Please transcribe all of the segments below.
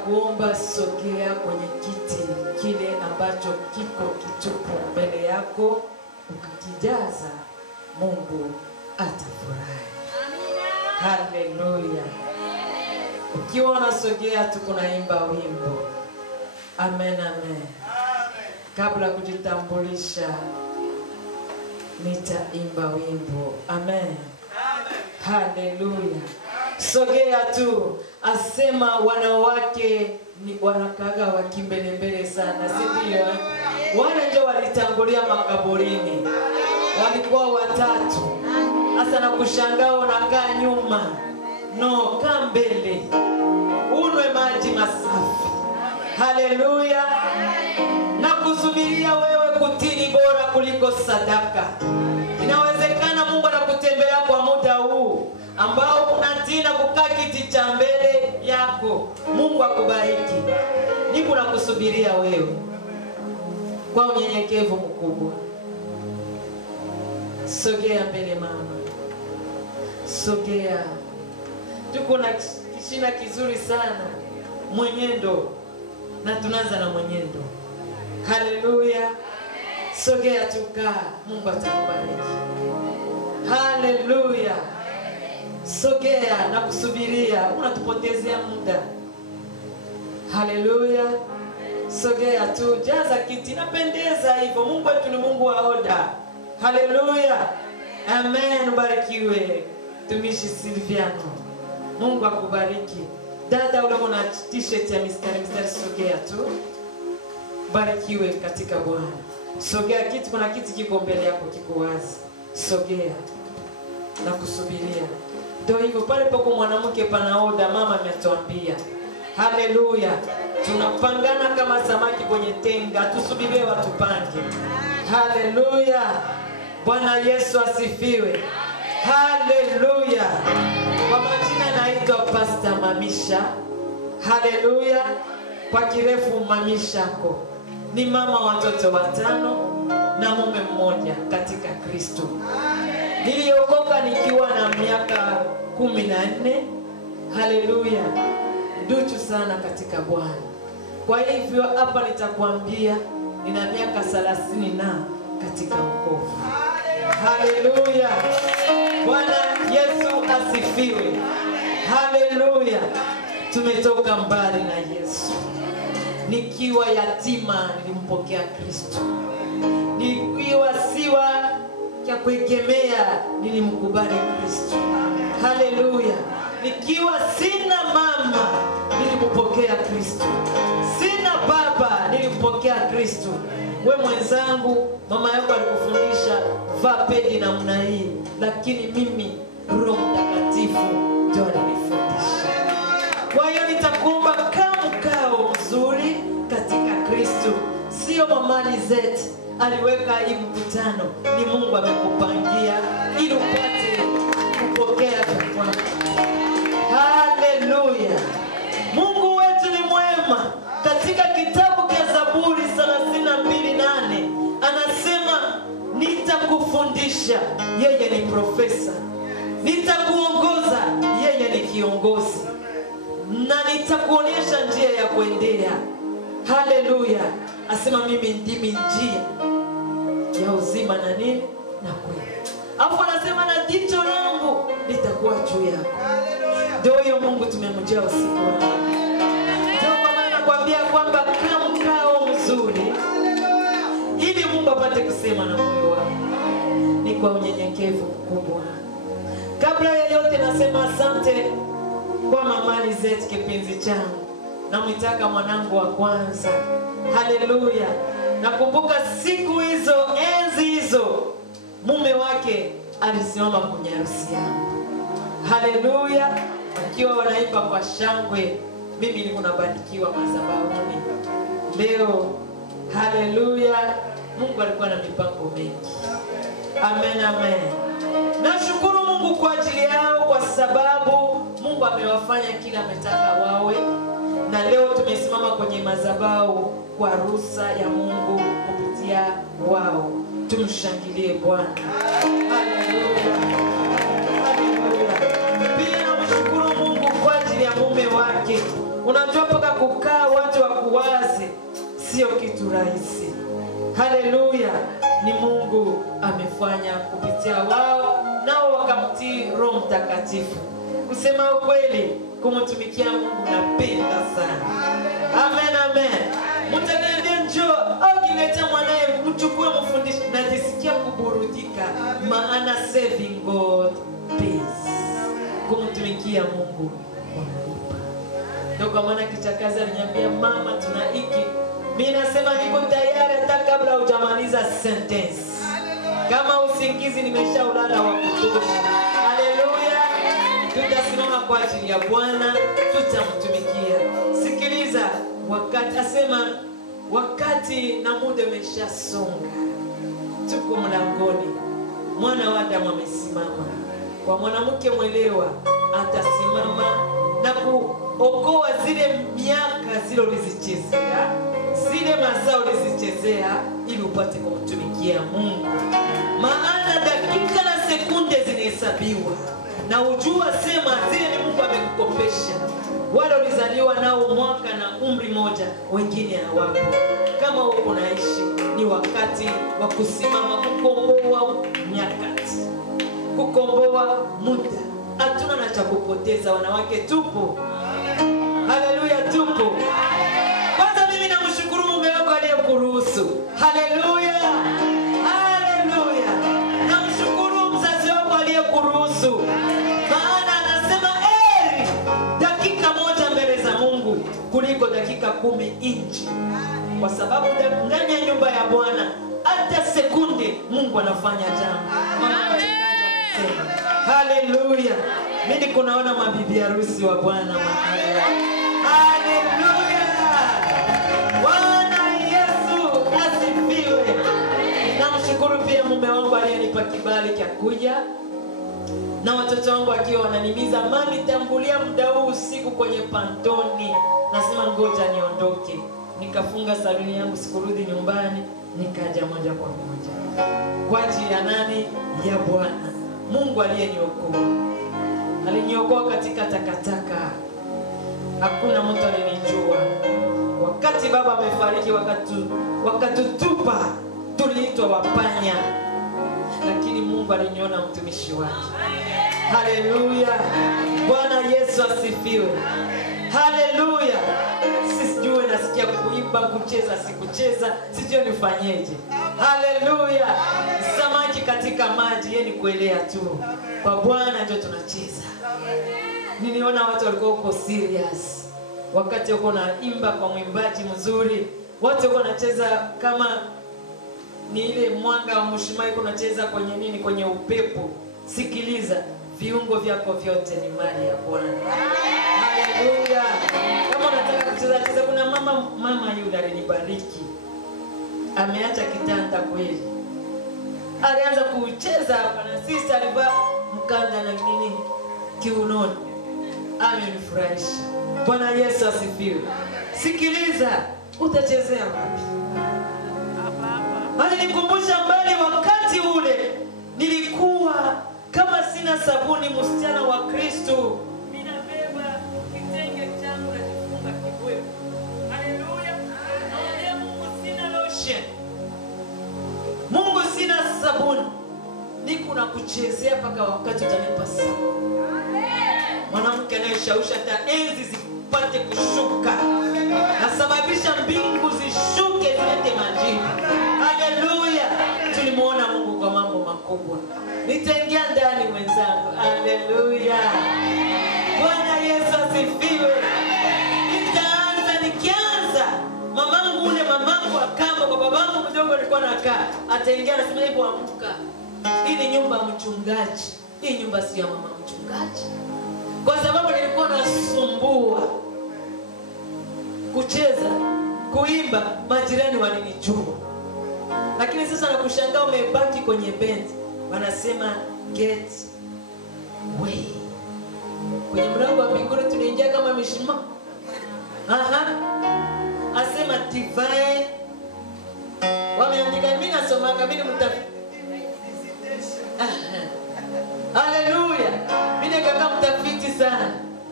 nitakuomba sogea kwenye kiti kile ambacho kiko kitupu mbele yako, ukikijaza Mungu atafurahi. Haleluya. Ukiwa unasogea tukunaimba wimbo. Amen, amen. Kabla kujitambulisha nitaimba wimbo. Amen. Haleluya. Sogea tu. Asema wanawake ni wanakaga wakimbelembele sana, si ndio? Wale ndio walitangulia makaburini. Walikuwa watatu. Hasa na kushangaa unakaa nyuma. No, kaa mbele. Unwe maji masafi. Haleluya. Na kusubiria wewe kutini bora kuliko sadaka. Inawezekana Mungu anakutembelea kwa muda huu ambao unatii na kukaa kiti cha mbele yako. Mungu akubariki. Niko nakusubiria wewe kwa unyenyekevu mkubwa. Sogea mbele mama. Sogea. Tuko na kishina kizuri sana. Mwenyendo. Na tunaanza na mwenyendo. Haleluya. Sogea tukaa. Mungu atakubariki. Haleluya. Sogea na kusubiria. Unatupotezea muda. Haleluya. Sogea tu. Jaza kiti. Napendeza hivyo. Mungu wetu ni Mungu wa oda. Haleluya. Amen. Ubarikiwe. Tumishi Silviano. Mungu akubariki. Dada ule una t-shirt ya mistari sogea tu. Barikiwe katika Bwana. Sogea kiti, kuna kiti kiko mbele yako kiko wazi. Sogea na kusubiria. Ndio hivyo pale poko mwanamke panaoda, mama ametuambia. Haleluya. Tunapangana kama samaki kwenye tenga, tusubirie watu pange. Haleluya. Bwana Yesu asifiwe. Haleluya. Kwa majina naitwa Pastor Mamisha. Haleluya. Kwa kirefu Mamishako. Ni mama watoto 5 na mume mmoja katika Kristo. Niliokoka nikiwa na miaka 14. Haleluya. Nduchu sana katika Bwana. Kwa hivyo hapa nitakwambia nina miaka 30 na katika wokovu. Haleluya. Bwana Yesu asifiwe. Haleluya. Tumetoka mbali na Yesu. Nikiwa yatima nilimpokea Kristo. Nikiwa siwa ya kuegemea nilimkubali Kristo. Haleluya. Nikiwa sina mama nilimpokea Kristo. Sina baba nilimpokea Kristo. We mwenzangu, mama yako alikufundisha vaa pedi namna hii, lakini mimi Roho Mtakatifu ndio alinifundisha. Kwa hiyo nitakuomba mkao mzuri katika Kristo. Sio mama Lizette aliweka hii mkutano, ni Mungu amekupangia ili upate kupokea kwa. Haleluya. Mungu wetu ni mwema. Katika kitabu cha Zaburi 32:8 anasema nitakufundisha, yeye ni profesa. Nitakuongoza, yeye ni kiongozi. Na nitakuonyesha njia ya kuendea. Haleluya. Asema mimi ndimi njia ya uzima na nini na kweli. Hapo anasema na jicho langu litakuwa juu yako. Ndio huyo Mungu tumemjia usiku wa leo. Ndio kwa maana nakwambia kwamba mkao mzuri ili Mungu apate kusema na moyo wako. Ni kwa unyenyekevu mkubwa. Kabla ya yote nasema asante kwa mama Lizette kipenzi changu. Namwitaka mwanangu wa kwanza. Haleluya. Nakumbuka siku hizo, enzi hizo, mume wake alisimama kwenye harusi yangu. Haleluya. Akiwa wanaimba kwa shangwe, mimi nilikuwa nabarikiwa madhabahuni. Leo haleluya, Mungu alikuwa na mipango mingi. Amen, amen. Nashukuru Mungu kwa ajili yao, kwa sababu Mungu amewafanya kila ametaka wawe. Na leo tumesimama kwenye madhabahu kwa ruhusa ya Mungu kupitia wao. Tumshangilie Bwana. Haleluya. Haleluya. Pia namshukuru Mungu kwa ajili ya mume wake. Unajua paka kukaa watu wakuwaze sio kitu rahisi. Haleluya. Ni Mungu amefanya kupitia wao, nao wakamtii Roho Mtakatifu. Kusema ukweli, kumtumikia Mungu napenda sana. Amen, amen. Mtaniambia njoo au kileta mwanae mchukue mfundishe, najisikia kuburudika, maana serving God pays. Kumtumikia Mungu unalipa. Ndio kwa maana kichakazi aliniambia, mama tuna hiki. Mimi nasema niko tayari hata kabla hujamaliza sentence. Kama usingizi nimeshaulala wa kutosha. Haleluya. Tutasimama kwa ajili ya Bwana, tutamtumikia. Sikiliza, wakati asema wakati na muda umeshasonga. Tuko mlangoni. Mwana wa Adamu amesimama. Kwa mwanamke mwelewa atasimama na kuokoa zile miaka zile ulizichezea, zile mazao ulizichezea, ili upate kumtumikia Mungu. Maana dakika na sekunde zinahesabiwa. Na ujua sema zile ni Mungu amekukopesha. Wale ulizaliwa nao mwaka na umri moja, wengine hawapo. Kama uko naishi, ni wakati wa kusimama kukomboa nyakati, kukomboa muda. Hatuna na cha kupoteza, wanawake tupo. Haleluya, tupo. Kwanza mimi namshukuru mume wako aliyekuruhusu. Haleluya. Haleluya. Namshukuru mzazi wako aliyekuruhusu. Maana anasema dakika moja mbele za Mungu kuliko dakika 10 nje. Kwa sababu ndani ya nyumba ya Bwana hata sekunde Mungu anafanya jambo. Haleluya. Mimi kunaona mabibi harusi wa Bwana mahali. Haleluya. Bwana Yesu asifiwe. Namshukuru pia mume wangu aliyenipa kibali cha kuja. Na watoto wangu akiwa wananimiza, mami tangulia muda huu usiku kwenye pantoni. Nasema ngoja niondoke. Nikafunga saluni yangu, sikurudi nyumbani, nikaja moja kwa moja. Kwa ajili ya nani? Ya Bwana. Mungu aliyeniokoa. Aliniokoa katika takataka. Hakuna mtu alinijua. Wakati baba amefariki, wakatutupa, tuliitwa wapanya. Lakini Mungu aliniona mtumishi wake. Haleluya. Bwana Yesu asifiwe. Haleluya. Sijui nasikia kuimba, kucheza, sikucheza, sijui nifanyeje. Haleluya. Samaki katika maji, yeye ni kuelea tu. Kwa Bwana ndio tunacheza. Niliona watu walikuwa uko serious. Wakati uko naimba kwa mwimbaji mzuri, watu wako wanacheza kama ni ile mwanga wa mshumaa iko nacheza kwenye nini, kwenye upepo. Sikiliza, viungo vyako vyote ni mali ya Bwana. Haleluya. Kama unataka kucheza, kuna mama yule alinibariki. Ameacha kitanda kweli. Alianza kucheza hapa na sisi alivaa mkanda na nini kiunoni. Amenifurahisha. Bwana Yesu asifiwe. Sikiliza, utachezea wapi? Alinikumbusha mbali wakati ule nilikuwa kama sina sabuni, msichana wa Kristo. Ninabeba kitenge changu na kifunga kibweu. Haleluya. Naomba Mungu sina lotion. Mungu sina sabuni. Niko na kuchezea paka wakati utanipa sabuni. Mwanamke anayeshausha hata enzi zipate kushuka. Nasababisha mbingu zishuke zilete majibu. Haleluya. Tulimuona Mungu kwa mambo makubwa. Nitaingia ndani mwenzangu. Haleluya. Bwana Yesu asifiwe. Nikianza mamangu akamba kwa babangu mdogo alikuwa anakaa. Ataingia anasema hebu amka. Hii ni nyumba ya mchungaji. Hii nyumba si ya mama mchungaji. Kwa sababu nilikuwa nasumbua kucheza, kuimba, majirani walinijua. Lakini sasa nakushangaa umebaki kwenye bendi. Wanasema get way. Kwenye mlango wa mbinguni tunaingia kama mishima. Asema divine. Wameandika, mimi nasoma kama mimi mtafiti. Haleluya. Mimi kaka mtafiti sana.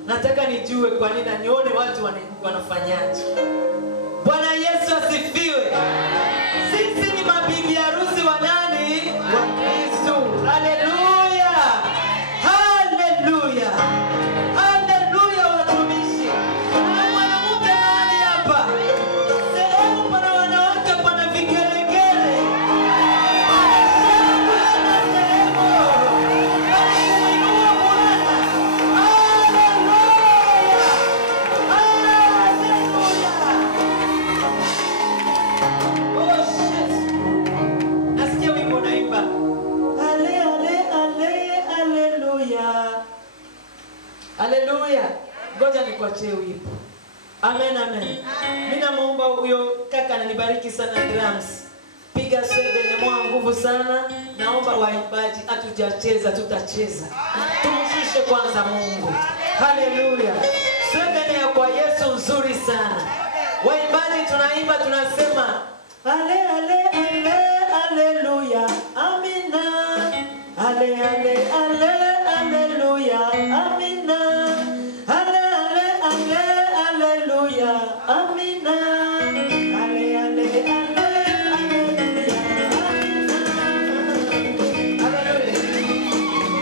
nataka nijue kwa nini na nione watu wanafanyaje. Bwana Yesu asifiwe. Sisi ni mabibi harusi wa nani? Wa Kristo. Haleluya. Haleluya. Haleluya watumishi. Na mwanamke nani hapa? Sehemu pana wanawake pana vigelegele. Haleluya. Ngoja nikuachie wimbo. Amen, amen. Mimi namuomba huyo kaka ananibariki sana drums. Piga sebene mwa nguvu sana. Naomba waimbaji hatujacheza tutacheza. Tumshushe kwanza Mungu. Haleluya. Sebene ya kwa Yesu nzuri sana. Waimbaji tunaimba tunasema ale ale ale haleluya. Amina. Ale ale ale haleluya. Amina. Ale ale ale haleluya. Amina. Ale ale ale haleluya. Haleluya.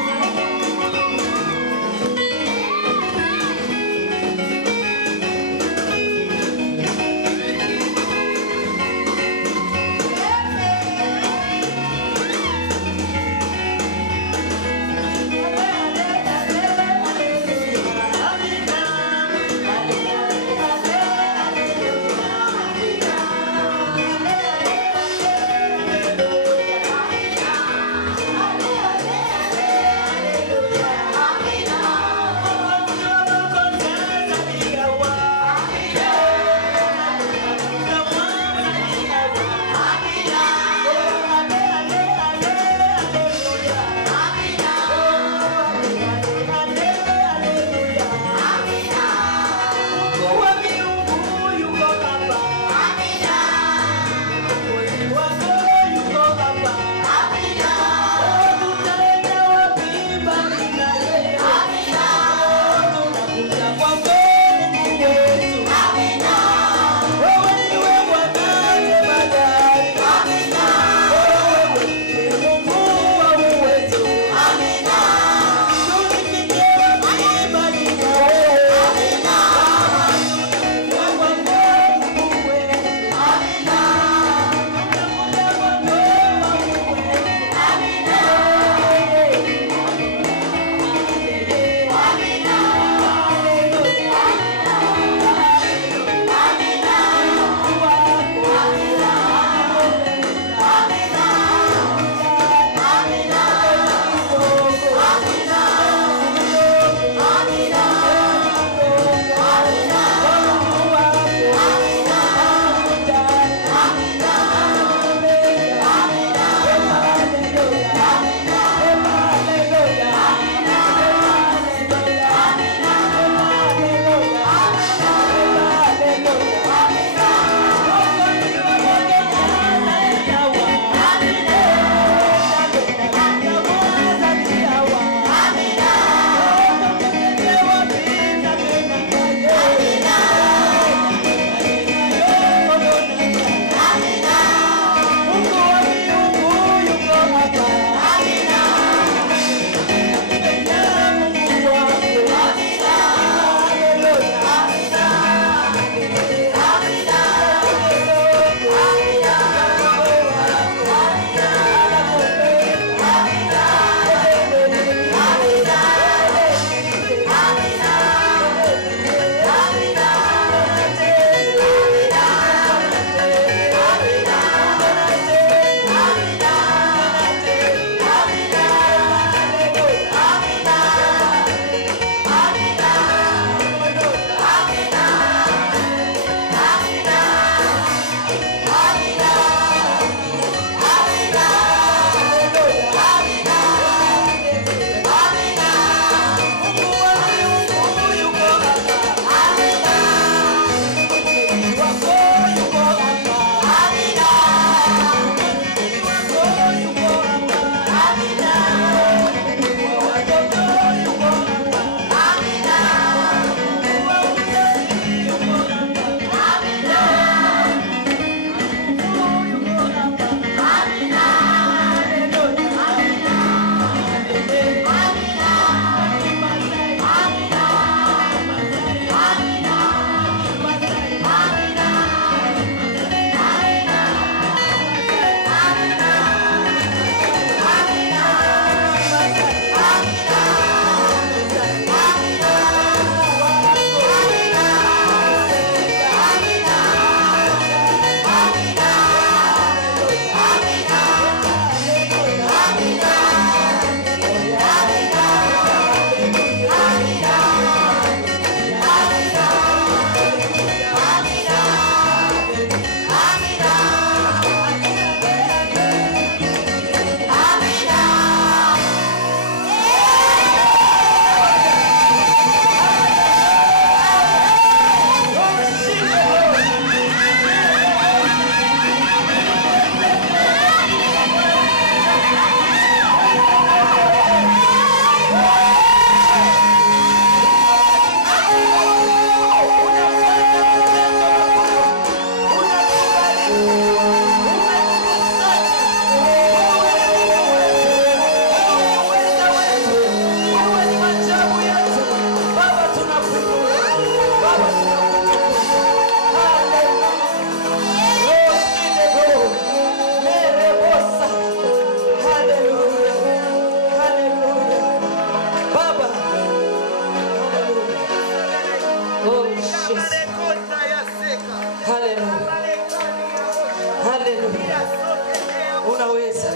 unaweza,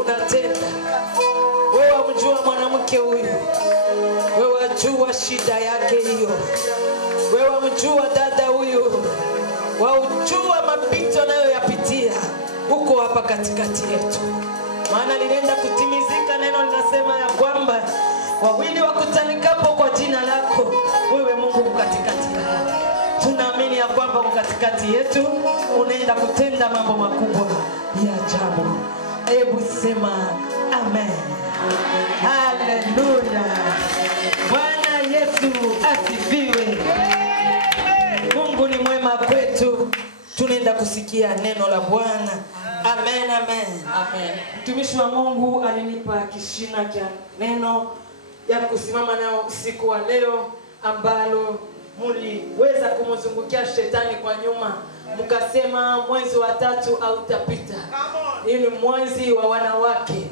unatenda. Wewe wamjua mwanamke huyu, wewe wajua shida yake hiyo, wewe wamjua dada huyu, wajua mapito anayoyapitia. Uko hapa katikati yetu, maana linaenda kutimizika. Neno linasema ya kwamba wawili wakutanikapo kwa jina lako, wewe Mungu uko katikati yao. Tunaamini ya kwamba uko katikati yetu, unaenda kutenda mambo makubwa ya ajabu. Hebu sema amen. Haleluya. Bwana Yesu asifiwe. Mungu ni mwema kwetu. Tunaenda kusikia neno la Bwana. Amen, amen. Amen. Mtumishi wa Mungu alinipa kishina cha neno ya kusimama nao usiku wa leo, ambalo muliweza kumzungukia shetani kwa nyuma, mkasema mwezi wa 3 hautapita. Hii ni mwezi wa wanawake.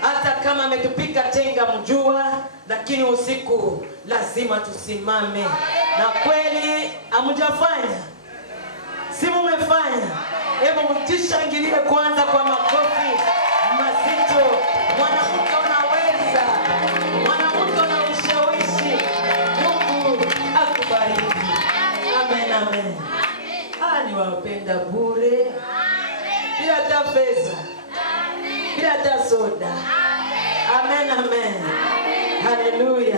Hata kama ametupika tenga mjua, lakini usiku lazima tusimame. Na kweli hamjafanya, si mmefanya. Hebu mtishangilie kwanza kwa makofi mazito. Mwanamke unaweza, mwanamke una ushawishi. Mungu akubariki. Amen, amen. Ni wapenda bure, bila hata pesa, bila hata soda. Amen, amen. Haleluya.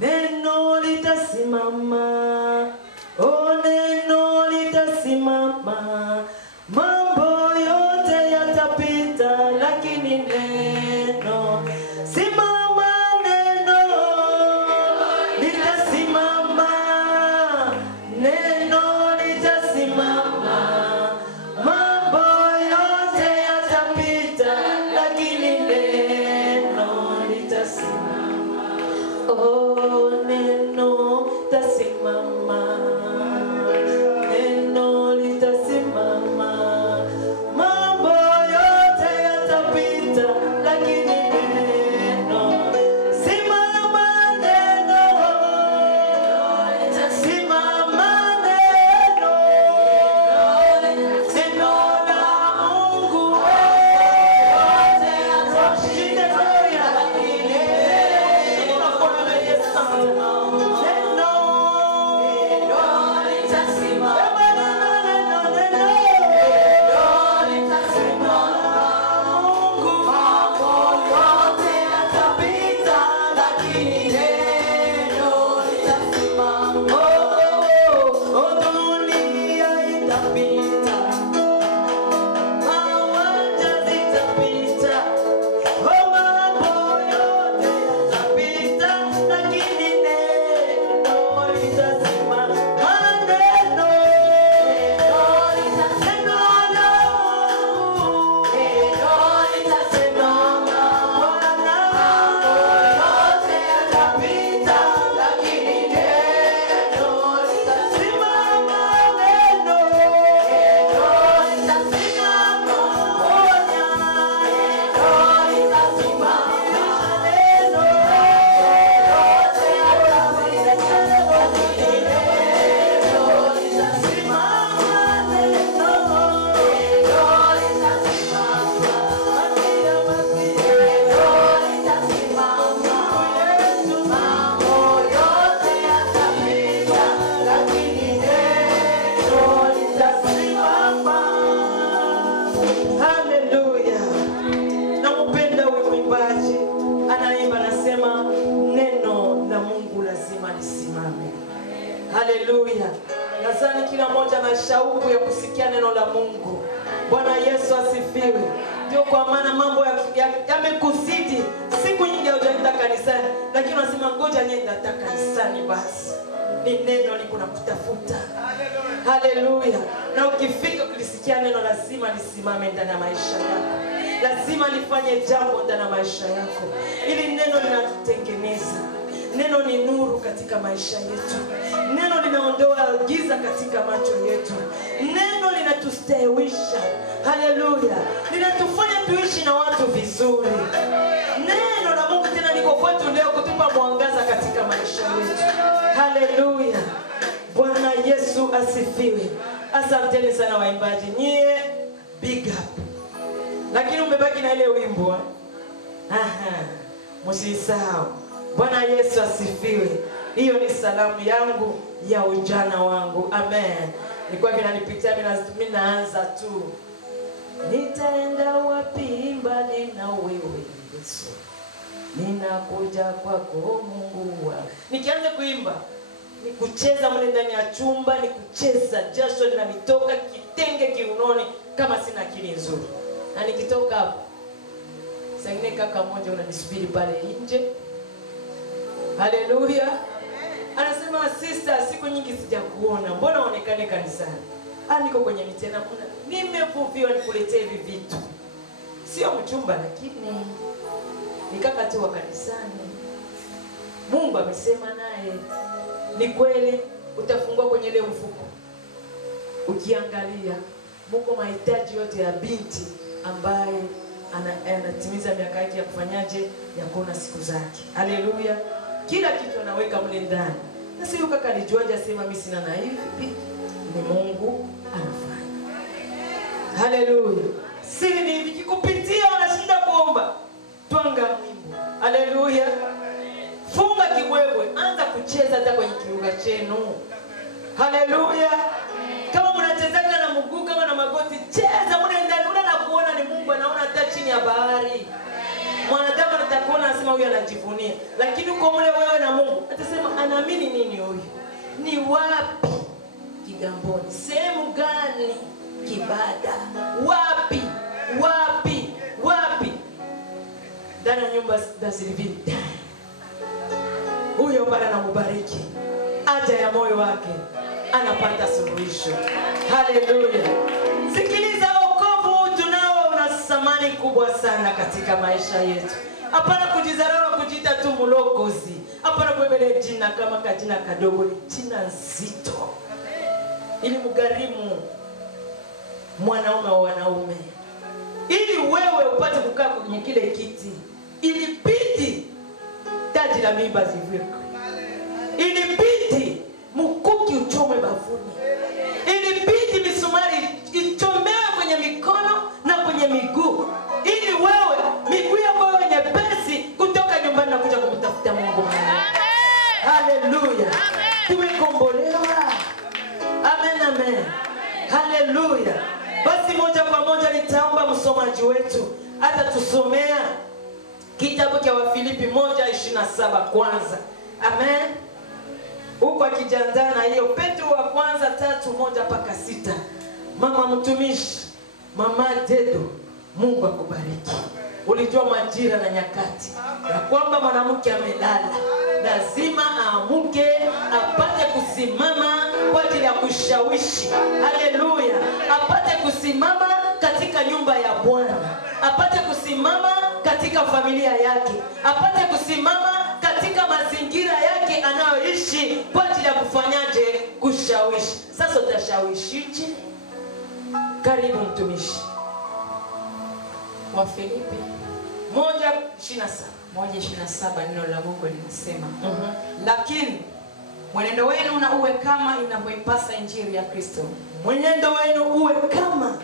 Neno litasimama, oh neno litasimama. Mambo yote yatapita, lakini neno simama. Neno litasimama, neno litasimama. Mambo yote yatapita, lakini neno litasimama. Oh neno litasimama, neno litasimama. Mambo yote yatapita, lakini neno simama. Neno litasimama, neno la Mungu yote yatashinda. Haleluya. Nadhani kila mmoja na shauku ya kusikia neno la Mungu. Bwana Yesu asifiwe. Ndio kwa maana mambo yamekuzidi. Siku nyingi hujaenda kanisani, lakini unasema ngoja niende hata kanisani basi. Ni neno liko nakutafuta. Haleluya. Na ukifika kulisikia neno lazima lisimame ndani ya maisha yako. Lazima lifanye jambo ndani ya maisha yako. Ili neno linatutengeneza. Neno ni nuru katika maisha yetu. Neno linaondoa giza katika macho yetu. Neno linatustawisha. Haleluya. Linatufanya tuishi na watu vizuri. Neno la Mungu tena liko kwetu leo kutupa mwangaza katika maisha yetu. Haleluya. Bwana Yesu asifiwe. Asanteni sana waimbaji. Nyie big up. Lakini umebaki na ile wimbo. Msisahau. Bwana Yesu asifiwe. Hiyo ni salamu yangu ya ujana wangu. Amen. Nilikuwa vinanipitia mimi naanza tu. Nitaenda wapi mbali na wewe Yesu? Ninakuja kwako Mungu wangu. Nikianza kuimba, ni kucheza mle ndani ya chumba, ni kucheza, jasho linanitoka, kitenge kiunoni kama sina akili nzuri. Na nikitoka hapo, sangine kaka mmoja unanisubiri pale nje. Haleluya. Anasema sister, siku nyingi sijakuona. Mbona uonekane kanisani? Niko kwenye mitihani. Nimevuviwa nikuletee hivi vitu. Sio mchumba lakini nikaka tu wa kanisani. Mungu amesema naye. Ni kweli utafungua kwenye ile mfuko. Ukiangalia Mungu mahitaji yote ya binti ambaye anatimiza miaka yake ya kufanyaje, ya kuona siku zake. Haleluya. Kila kitu anaweka mle ndani. Sasa yuko kaka alijuaje asema mimi sina na hivi? Ni Mungu anafanya. Haleluya. Siri ni hivi, kikupitia unashinda kuomba. Twanga wimbo. Haleluya. Funga kibwebwe, anza kucheza hata kwenye kiuga chenu. Haleluya. Kama mnachezana na mguu kama na magoti, cheza mle ndani, unakuona ni Mungu anaona hata chini ya bahari. Mwanadamu atakuona anasema huyu anajivunia, lakini uko mle wewe na Mungu atasema anaamini nini huyu? Ni wapi? Kigamboni. Sehemu gani? Kibada. Wapi? Wapi? Wapi? Ndani ya nyumba za Silvini. Huyo Bwana anamubariki. Haja ya moyo wake anapata suluhisho. Haleluya. Sikiliza, wokovu tunao una thamani kubwa sana katika maisha yetu. Hapana kujidharau, kujiita tu mlokozi. Hapana kubebelea jina kama kajina kadogo, ni jina nzito. Ili mgharimu mwanaume wa wanaume. Ili wewe upate kukaa kwenye kile kiti. Ilibidi taji la mimba ziwekwe. Ilibidi mkuki uchome bafuni. Ilibidi misumari ichomewe kwenye mikono na kwenye miguu. Ili wewe miguu yako iwe nyepesi kutoka nyumbani na kuja kumtafuta Mungu. Haleluya. Tumekombolewa. Amen, amen. Haleluya. Basi moja kwa moja nitaomba msomaji wetu atatusomea kitabu cha Wafilipi 1:27 kwanza. Amen. Huko akijiandaa na hiyo, Petro wa kwanza 3:1-6. Mama mtumishi, Mama Dedo, Mungu akubariki. Ulijua majira na nyakati ya kwamba mwanamke amelala, lazima aamuke apate kusimama kwa ajili ya kushawishi. Haleluya. Apate kusimama katika nyumba ya Bwana, apate kusimama katika familia yake, apate kusimama katika mazingira yake anayoishi kwa ajili ya kufanyaje? Kushawishi. Sasa utashawishije? Karibu mtumishi. Wafilipi 1:27 neno la Mungu linasema, lakini mwenendo wenu na uwe kama inavyoipasa injili ya Kristo. Mwenendo wenu uwe kama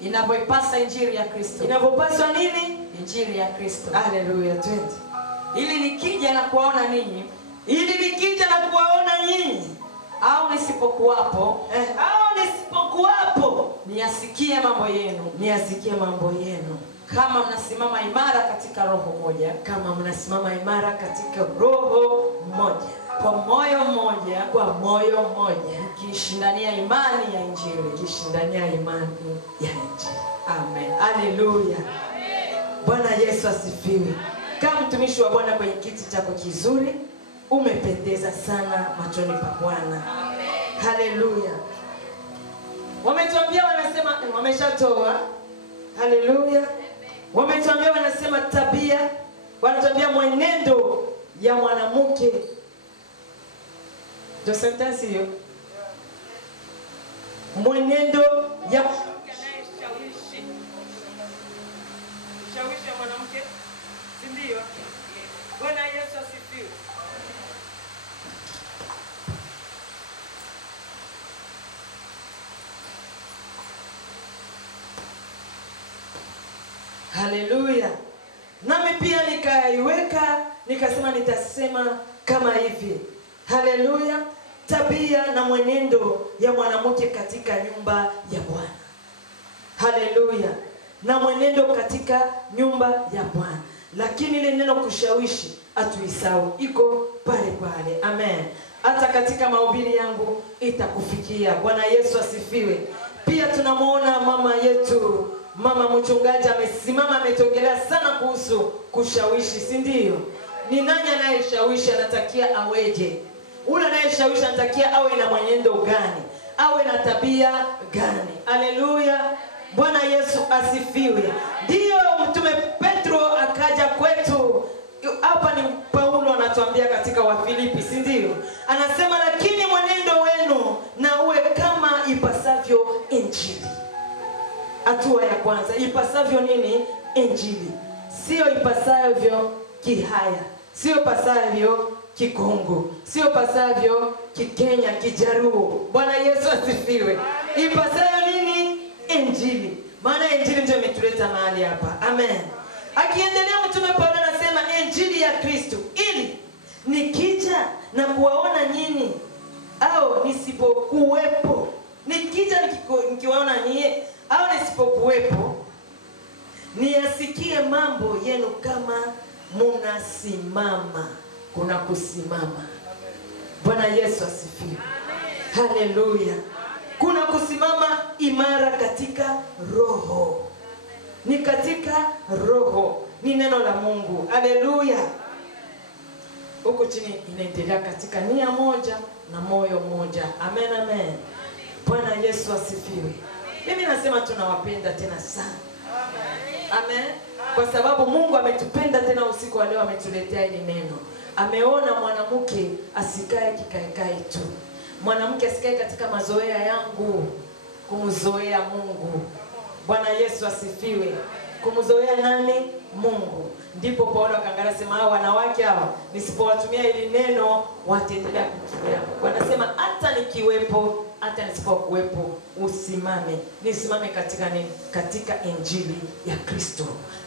inavyoipasa injili ya Kristo. Inavyopaswa nini? Injili ya Kristo. Haleluya. Twende. Ili nikija na kuwaona ninyi, au nisipokuwapo, niyasikie mambo yenu. Kama mnasimama imara katika roho moja, kwa moyo mmoja, mkishindania imani ya injili. Amen. Haleluya. Bwana Yesu asifiwe. Kama mtumishi wa Bwana kwenye kiti chako kizuri, umependeza sana machoni pa Bwana. Haleluya. Wametuambia wanasema wameshatoa. Haleluya. Wametuambia wanasema tabia, wanatuambia mwenendo ya mwanamke. Ndio sentence hiyo. Mwenendo ya shawishi mwanamke, si ndio? Bwana Yesu asifiwe. Haleluya. Nami pia nikaiweka, nikasema nitasema kama hivi. Haleluya. Tabia na mwenendo ya mwanamke katika nyumba ya Bwana. Haleluya. Na mwenendo katika nyumba ya Bwana. Lakini ile neno kushawishi atuisahau, iko pale pale. Amen. Hata katika mahubiri yangu itakufikia. Bwana Yesu asifiwe. Pia tunamuona mama yetu, mama mchungaji amesimama, ametongelea sana kuhusu kushawishi, si ndio? Ni nani anayeshawishi, anatakia aweje? Ule anayeshawishi anatakia awe na mwenendo gani? Awe na tabia gani? Haleluya. Bwana Yesu asifiwe. Ndio mtume Petro akaja kwetu. Hapa ni Paulo anatuambia katika Wafilipi, si ndio? Anasema lakini mwenendo wenu na uwe kama ipasavyo Injili. Hatua ya kwanza, ipasavyo nini? Injili. Sio ipasavyo Kihaya, sio ipasavyo Kikongo, sio ipasavyo Kikenya, Kijaruo. Bwana Yesu asifiwe. Ipasavyo nini? Injili. Maana Injili ndio imetuleta mahali hapa. Amen. Akiendelea mtume Paulo anasema Injili ya Kristo, ili nikija na kuwaona nyinyi au nisipokuwepo, nikija nikiwaona nyinyi au nisipokuwepo, niyasikie mambo yenu kama munasimama. Kuna kusimama. Bwana Yesu asifiwe. Haleluya. Kuna kusimama imara katika roho. Ni katika roho. Ni neno la Mungu. Haleluya. Huko chini inaendelea katika nia moja na moyo moja. Amen, amen. Bwana Yesu asifiwe. Mimi nasema tunawapenda tena sana. Amen. Kwa sababu Mungu ametupenda tena usiku wa leo, ametuletea hili neno. Ameona mwanamke asikae kikaekae tu. Mwanamke asikae katika mazoea yangu, kumzoea Mungu. Bwana Yesu asifiwe. Kumzoea nani? Mungu. Ndipo Paulo akaangalia sema hao wanawake hawa nisipowatumia hili neno wataendelea kukimbia. Wanasema hata nikiwepo, hata nisipokuwepo, usimame. Nisimame katika nini? Katika Injili ya Kristo.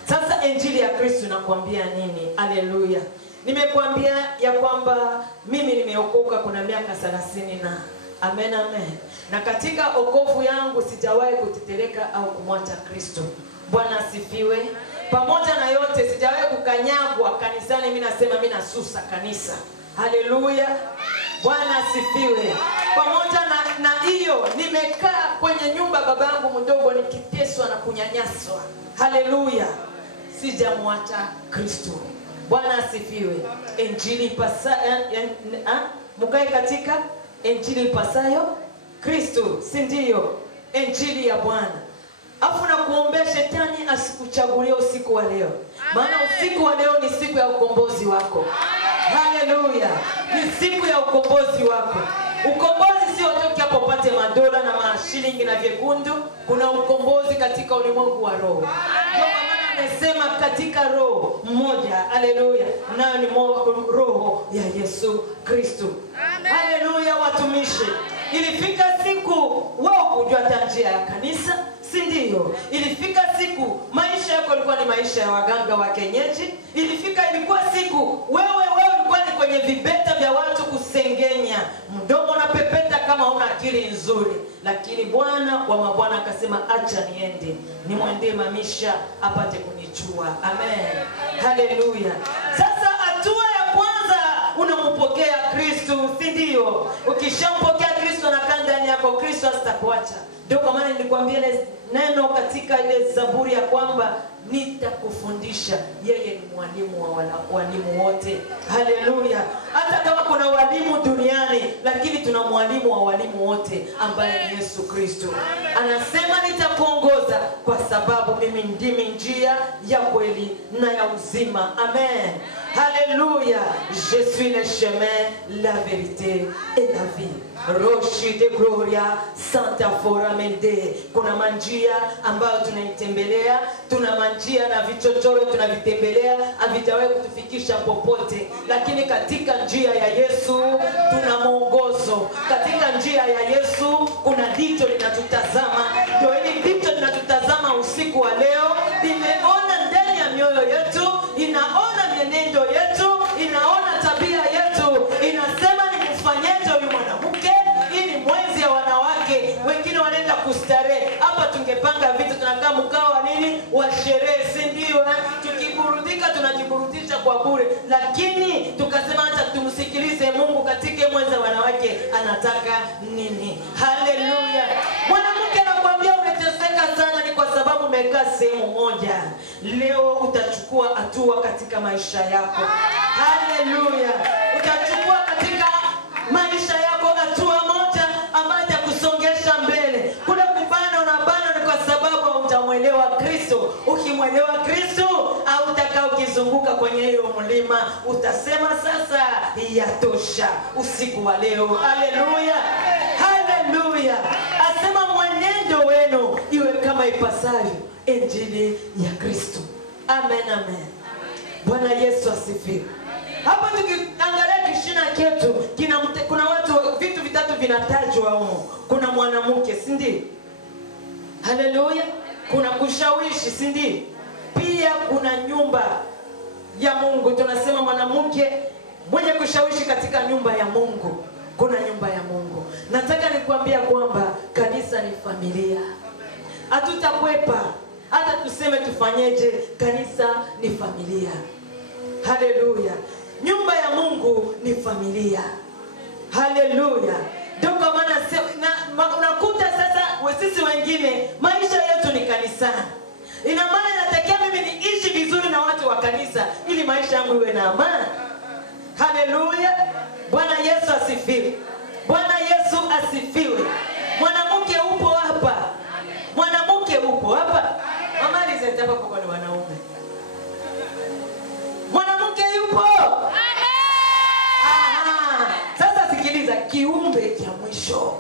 Sasa Injili ya Kristo nakwambia nini? Haleluya. Nimekuambia ya kwamba mimi nimeokoka kuna miaka 30 na amen, amen. Na katika wokovu yangu sijawahi kutetereka au kumwacha Kristo. Bwana asifiwe. Pamoja na yote sijawahi kukanyagwa kanisani. Mimi nasema mimi nasusa kanisa. Haleluya. Bwana asifiwe. Pamoja na hiyo nimekaa kwenye nyumba babangu mdogo nikiteswa na kunyanyaswa. Haleluya. Sijamwacha Kristo. Bwana asifiwe. Injili mkae katika Injili ipasayo Kristo, si ndio? Injili ya Bwana. Afu na kuombea shetani asikuchagulie usiku wa leo. Maana usiku wa leo ni siku ya ukombozi wako. Haleluya. Ni siku ya ukombozi wako. Ukombozi sio toki hapo upate madola na mashilingi na vyekundu. Kuna ukombozi katika ulimwengu wa roho. Ndio maana amesema katika roho mmoja. Haleluya. Nayo ni roho ya Yesu Kristo. Haleluya watumishi. Ilifika siku wao kujua njia ya kanisa, si ndio? Ilifika siku maisha yako yalikuwa ni maisha ya waganga wa kienyeji. Ilikuwa siku wewe ulikuwa ni kwenye vibeta vya watu kusengenya. Mdomo na pepeta kama una akili nzuri. Lakini Bwana wa mabwana akasema acha niende. Nimwendee mamisha apate kunijua. Amen. Haleluya. Sasa hatua ya kwanza unampokea Kristo, si ndio? Ukishampokea Kristo na kaa ndani yako, Kristo asitakuacha. Ndio kwa maana nilikwambia neno katika ile Zaburi ya kwamba nitakufundisha. Yeye ni mwalimu wa walimu wote. Haleluya. Hata kama kuna walimu duniani, lakini tuna mwalimu wa walimu wote ambaye ni Yesu Kristo. Anasema nitakuongoza kwa sababu mimi ndimi njia ya kweli na ya uzima. Amen. Haleluya. Je suis le chemin, la vérité et la vie. Roshi de Gloria, Santa Fora Mende. Kuna manjia ambayo tunaitembelea, tuna manjia na vichochoro tunavitembelea, havitawahi kutufikisha popote. Lakini katika njia ya Yesu tuna mwongozo. Katika njia ya Yesu kuna jicho linatutazama. Ndio hili jicho linatutazama usiku wa leo. tungepanga vitu, tunakaa mkao wa nini, wa sherehe, si ndio? Tukiburudika tunajiburudisha kwa bure, lakini tukasema acha tumsikilize Mungu katika mwenza wanawake anataka nini. Haleluya. Mwanamke anakuambia umeteseka sana, ni kwa sababu umekaa sehemu moja. Leo utachukua hatua katika maisha yako. Haleluya. Utachukua katika maisha yako hatua moja ambayo itakusongesha mbele. Kuna kubana unabana ni kwa sababu hutamuelewa Kristo. Ukimwelewa Kristo hautakaa ukizunguka kwenye hiyo mlima. Utasema sasa yatosha usiku wa leo. Haleluya. Haleluya. Asema mwenendo wenu iwe kama ipasavyo injili ya Kristo. Amen, amen. Bwana Yesu asifiwe. Hapa tukiangalia kishina chetu kuna watu, vitu vitatu vinatajwa huko. Kuna mwanamke, si ndio? Haleluya. Kuna kushawishi, si ndio? Pia kuna nyumba ya Mungu. Tunasema mwanamke mwenye kushawishi katika nyumba ya Mungu. Kuna nyumba ya Mungu. Nataka nikwambia kwamba kanisa ni familia. Hatutakwepa hata tuseme tufanyeje, kanisa ni familia. Haleluya. Nyumba ya Mungu ni familia. Haleluya. Ndio kwa maana unakuta sasa sisi wengine maisha yetu ni kanisani. Ina maana natakia mimi niishi vizuri na watu wa kanisa ili maisha yangu iwe na amani. Haleluya. Bwana Yesu asifiwe. Bwana Yesu asifiwe. Mwanamke upo hapa. Mwanamke upo hapa. Mama alizataka kwa wale wanaume. Mwanamke yupo. Aha. Sasa sikiliza, kiumbe cha mwisho,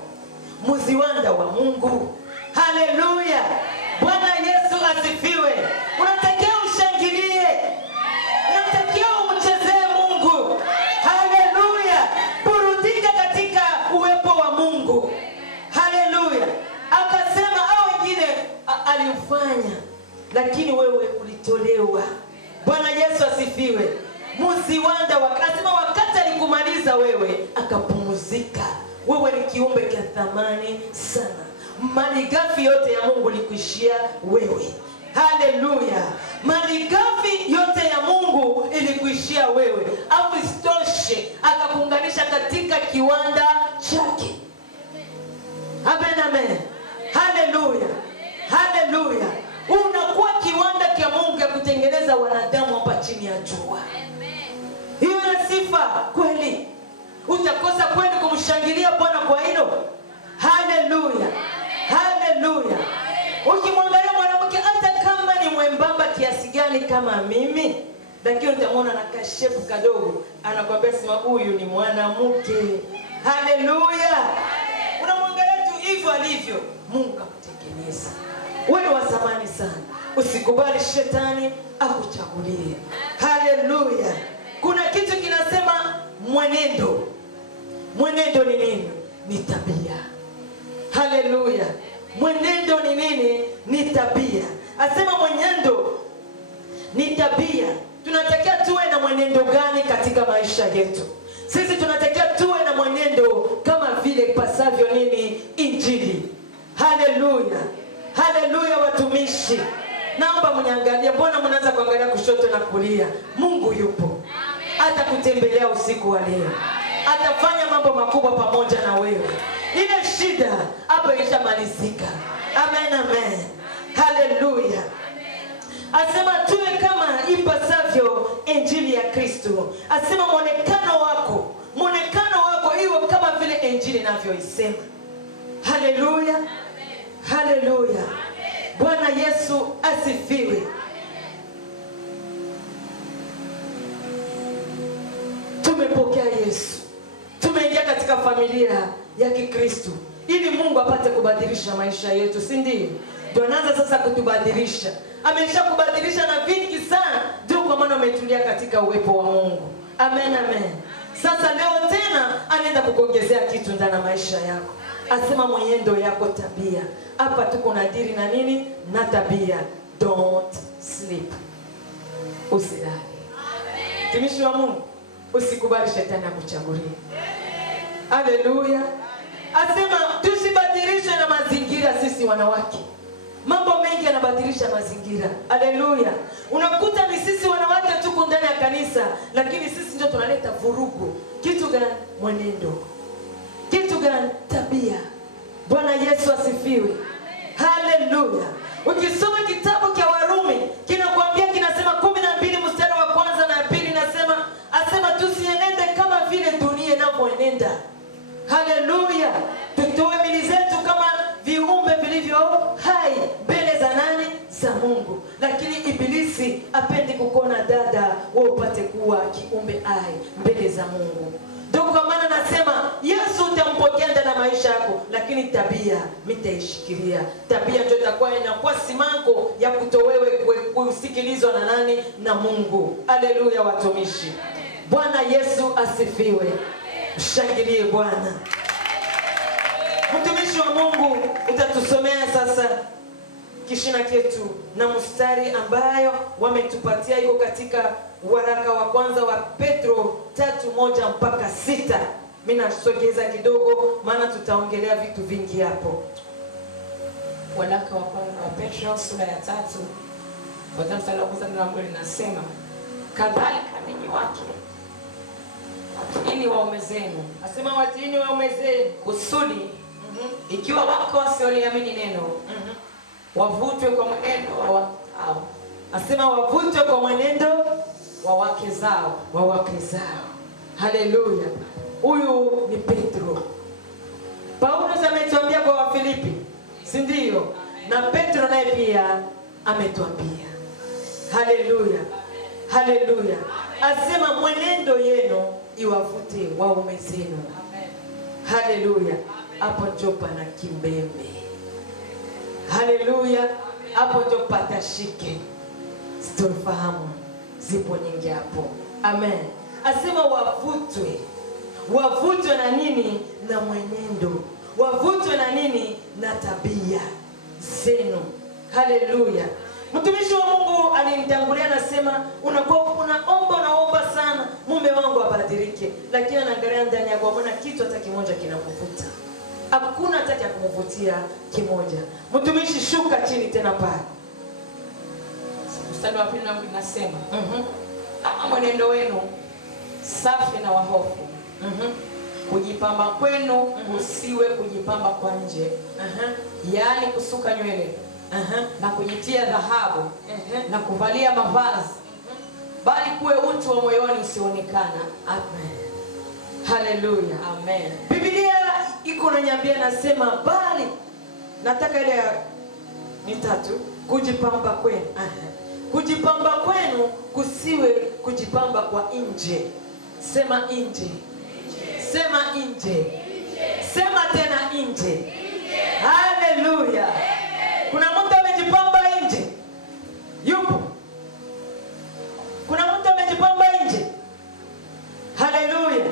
mziwanda wa Mungu. Haleluya. Bwana Yesu asifiwe. Unatakiwa ushangilie. Unatakiwa umchezee Mungu. Haleluya. Burudika katika uwepo wa Mungu. Haleluya. Akasema hao wengine alifanya, lakini wewe ulitolewa. Bwana Yesu asifiwe. Mziwanda akasema wakati alikumaliza wewe akapumzika. Wewe ni kiumbe cha thamani sana. Malighafi yote ya Mungu ilikuishia wewe. Haleluya. Malighafi yote ya Mungu ilikuishia wewe. Au isitoshe akakuunganisha katika kiwanda chake. Amen, amen. Haleluya. Haleluya. Unakuwa kiwanda cha Mungu ya kutengeneza wanadamu hapa chini ya jua. Hiyo ni sifa kweli. Utakosa kweli kumshangilia Bwana kwa hilo? Haleluya. Haleluya. Ukimwangalia mwanamke hata kama ni mwembamba kiasi gani kama mimi, lakini utamwona na kashepu kadogo, anakuambia sema huyu ni mwanamke. Haleluya. Unamwangalia tu hivyo alivyo. Mungu akutengeneza. Wewe wa zamani sana. Usikubali shetani akuchagulie. Haleluya. Kuna kitu kinasema mwenendo. Mwenendo ni nini? Ni tabia. Haleluya. Mwenendo ni nini? Ni tabia. Asema mwenendo ni tabia. Tunatakiwa tuwe na mwenendo gani katika maisha yetu? Sisi tunatakiwa tuwe na mwenendo kama vile ipasavyo nini? Injili. Haleluya. Haleluya watumishi. Naomba mniangalie. Mbona mnaanza kuangalia kushoto na kulia? Mungu yupo. Hata kutembelea usiku wa leo. Atafanya mambo makubwa pamoja na wewe. Ile shida hapo ishamalizika. Amen, amen. Haleluya. Asema tuwe kama ipasavyo injili ya Kristo. Asema muonekano wako iwe kama vile injili inavyoisema. Haleluya. Haleluya. Bwana Yesu asifiwe. Tumepokea Yesu. Tumeingia katika familia ya Kikristo ili Mungu apate kubadilisha maisha yetu, si ndio? Ndio anaanza sasa kutubadilisha. Ameshakubadilisha na vingi sana. Ndio kwa maana umetulia katika uwepo wa Mungu. Amen, amen. Sasa leo tena anaenda kukuongezea kitu ndani ya maisha yako. Asema mwenendo yako tabia. Hapa tuko na diri na nini? Na tabia. Don't sleep. Usilale. Tumishi wa Mungu, usikubali shetani akuchagulie. Haleluya. Asema tusibadilishwe na mazingira sisi wanawake. Mambo mengi yanabadilisha mazingira. Haleluya. Unakuta ni sisi wanawake tuko ndani ya kanisa, lakini sisi ndio tunaleta vurugu. Kitu gani? Mwenendo. Kitu gani? Tabia. Bwana Yesu asifiwe. Haleluya. Ukisoma kitabu cha Warumi kinakuambia, kinasema 12 mstari wa kwanza na pili, asema tusienende kama vile dunia inavyoenenda. Haleluya. Tutoe mili zetu kama viumbe vilivyo hai mbele za nani? Za Mungu. Lakini ibilisi apendi kukuona dada wewe upate kuwa kiumbe hai mbele za Mungu. Ndio kwa maana nasema Yesu utampokea ndani ya maisha yako, lakini tabia mtaishikilia. Tabia ndio itakuwa inakuwa simango ya kutowewe kusikilizwa na nani? Na Mungu. Haleluya watumishi. Bwana Yesu asifiwe. Mshangilie Bwana. Mtumishi wa Mungu utatusomea sasa kishina chetu na mstari ambayo wametupatia iko katika waraka wa kwanza wa Petro 3:1 mpaka 6. Mimi nasogeza kidogo maana tutaongelea vitu vingi hapo. Waraka wa kwanza wa Petro sura ya 3 kuanzia mstari wa kwanza ndio ambao linasema, kadhalika ninyi wake ini waume zenu, asema watiini waume zenu kusudi ikiwa wako wasioliamini neno wavutwe kwa mwenendo wao, asema wavutwe kwa mwenendo wa wake zao. Haleluya. Huyu ni Petro. Paulo ametuambia kwa Wafilipi, si ndio? Na Petro naye pia ametuambia. Haleluya. Haleluya. Asema mwenendo yenu iwavute waume zenu. Haleluya. Hapo ndio pana kimbembe. Haleluya. Hapo ndio patashike. Sitofahamu zipo nyingi hapo. Amen. Asema wavutwe. Wavutwe na nini? Na mwenendo. Wavutwe na nini? Na tabia zenu. Haleluya. Mtumishi wa Mungu alinitangulia nasema unaomba sana mume wangu abadilike, lakini anaangalia ndani yako mbona kitu hata kimoja kinakuvuta. Hakuna hata cha kumvutia kimoja. Mtumishi shuka chini tena pale. Mstari wa pili na unasema, kama mwenendo wenu safi na wahofu, kujipamba kwenu usiwe kujipamba kwa nje, yaani kusuka nywele, na kujitia dhahabu, na kuvalia mavazi, bali kuwe utu wa moyoni usionekana. Amen. Haleluya. Amen. Biblia iko inaniambia nasema bali nataka ile ni 3 kujipamba kwenu. Kujipamba kwenu kusiwe kujipamba kwa nje. Sema nje. Sema nje. Sema tena nje. Haleluya. Kuna mtu amejipamba nje? Yupo? Kuna mtu amejipamba nje? Haleluya.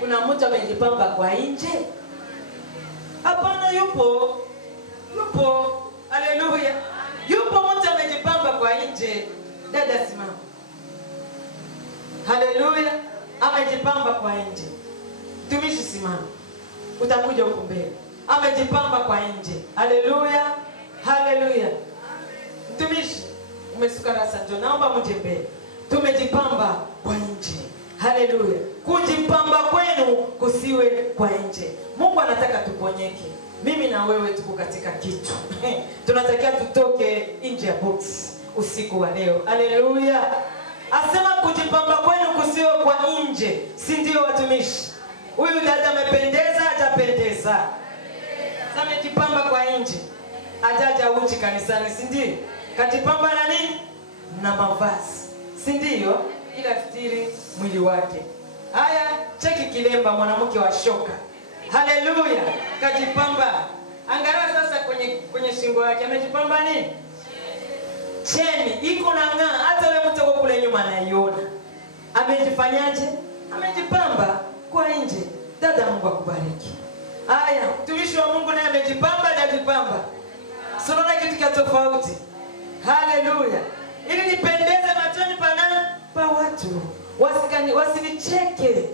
Kuna mtu amejipamba kwa nje? Hapana, yupo. Yupo. Haleluya. Yupo mtu amejipamba kwa nje. Dada simama. Haleluya. Amejipamba kwa nje. Mtumishi simama. Utakuja huko mbele. Amejipamba kwa nje. Haleluya. Haleluya. Mtumishi umesuka rasa, ndio naomba mje mbele. Tumejipamba kwa nje. Haleluya. Kujipamba kwenu kusiwe kwa nje. Mungu anataka tuponyeke. Mimi na wewe tuko katika kitu. Tunatakiwa tutoke nje ya box usiku wa leo. Haleluya. Asema kujipamba kwenu kusiwe kwa nje. Si ndio watumishi? Huyu dada amependeza, hajapendeza? Amejipamba kwa nje. Hajaja uchi kanisani, si ndio? Kajipamba na nini? Na mavazi. Si ndio? Ila fitiri mwili wake. Haya, cheki kilemba mwanamke wa shoka. Haleluya. Kajipamba. Angalia sasa kwenye shingo yake amejipamba nini? Cheni iko na ng'aa, hata yule mtu kule nyuma anaiona. Amejifanyaje? Amejipamba kwa nje. Dada, Mungu akubariki. Haya, mtumishi wa Mungu naye amejipamba, hajajipamba. Sinaona kitu tofauti. Haleluya. Ili nipendeze machoni pa watu. Wasinicheke.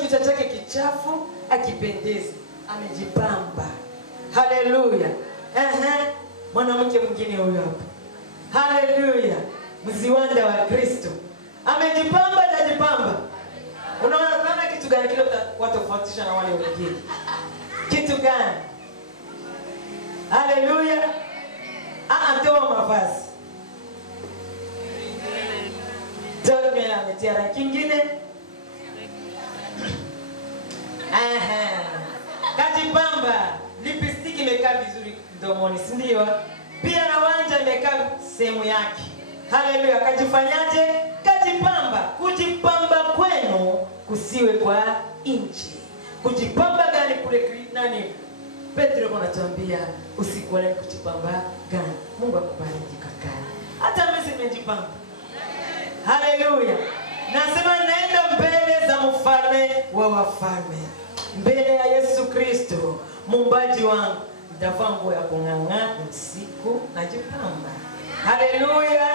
Kichwa chake kichafu akipendeze. Amejipamba. Haleluya. Mwanamke mwingine huyo hapa. Haleluya. Mziwanda wa Kristo. Amejipamba hajajipamba? Unaona kitu gani kile watofautisha na wale wengine? Kitu gani? Haleluya. Toa mavazi. Toa ametia rangi kingine. Kajipamba. Lipstick imekaa vizuri mdomoni, si ndio? Pia na wanja imekaa sehemu yake. Haleluya. Kajifanyaje? Kajipamba. Kujipamba kwenu kusiwe kwa nje. Kujipamba gani kule nani? Petro anatuambia usiku wa leo kujipamba gani? Mungu akubariki kaka. Hata mimi nimejipamba. Haleluya. Nasema naenda mbele za mfalme wa wafalme. Mbele ya Yesu Kristo, muumbaji wangu. Nitavaa nguo ya kung'ang'ana usiku najipamba. Haleluya.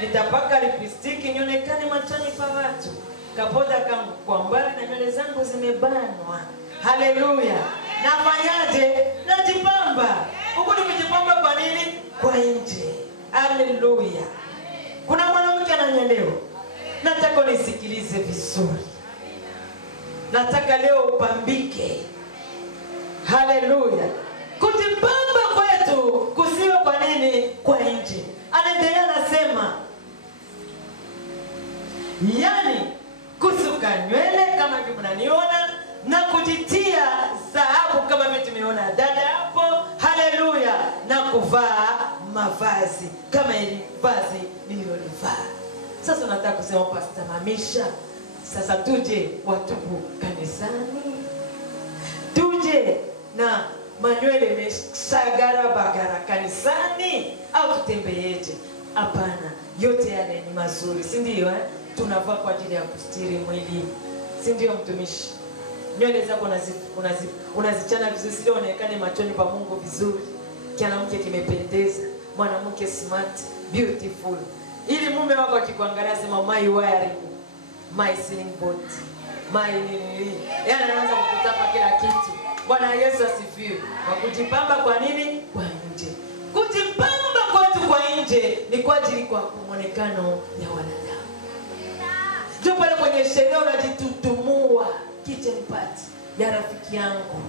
Nitapaka lipstick nionekane machoni pa watu. Kapoda kangu kwa mbali na nywele zangu zimebanwa. Haleluya. Nafanyaje? Najipamba. Huko ni kujipamba kwa nini? Kwa nje. Haleluya. Kuna mwanamke ananyelewa. Nataka nisikilize vizuri. Nataka leo upambike. Haleluya. Kujipamba kwetu kusiwe kwa nini? Kwa nje. Anaendelea nasema, yani kusuka nywele kama hivi mnaniona na kujitia dhahabu kama hivi tumeona dada hapo. Haleluya. Na kuvaa mavazi kama ili vazi nililolivaa. Sasa nataka kusema Pastor Mamisha, sasa tuje watubu kanisani? Tuje na manywele meshagara bagara kanisani au tutembeeje? Hapana, yote yale ni mazuri, si ndio? Tunavaa kwa ajili ya kustiri mwili, si ndio mtumishi? Nywele zako unazichana vizuri, sio onekane machoni pa Mungu vizuri. Mwanamke kimependeza, mwanamke smart, beautiful. Ili mume wako akikuangalia sema my wiring, my ceiling board, my nini. Yaani anaanza kukutapa kila kitu. Bwana Yesu asifiwe. Kwa kujipamba kwa nini? Kwa nje. Kujipamba kwetu kwa nje ni kwa ajili kwa muonekano ya wanadamu. Ndio pale kwenye sherehe unajitutumua kitchen party ya rafiki yangu.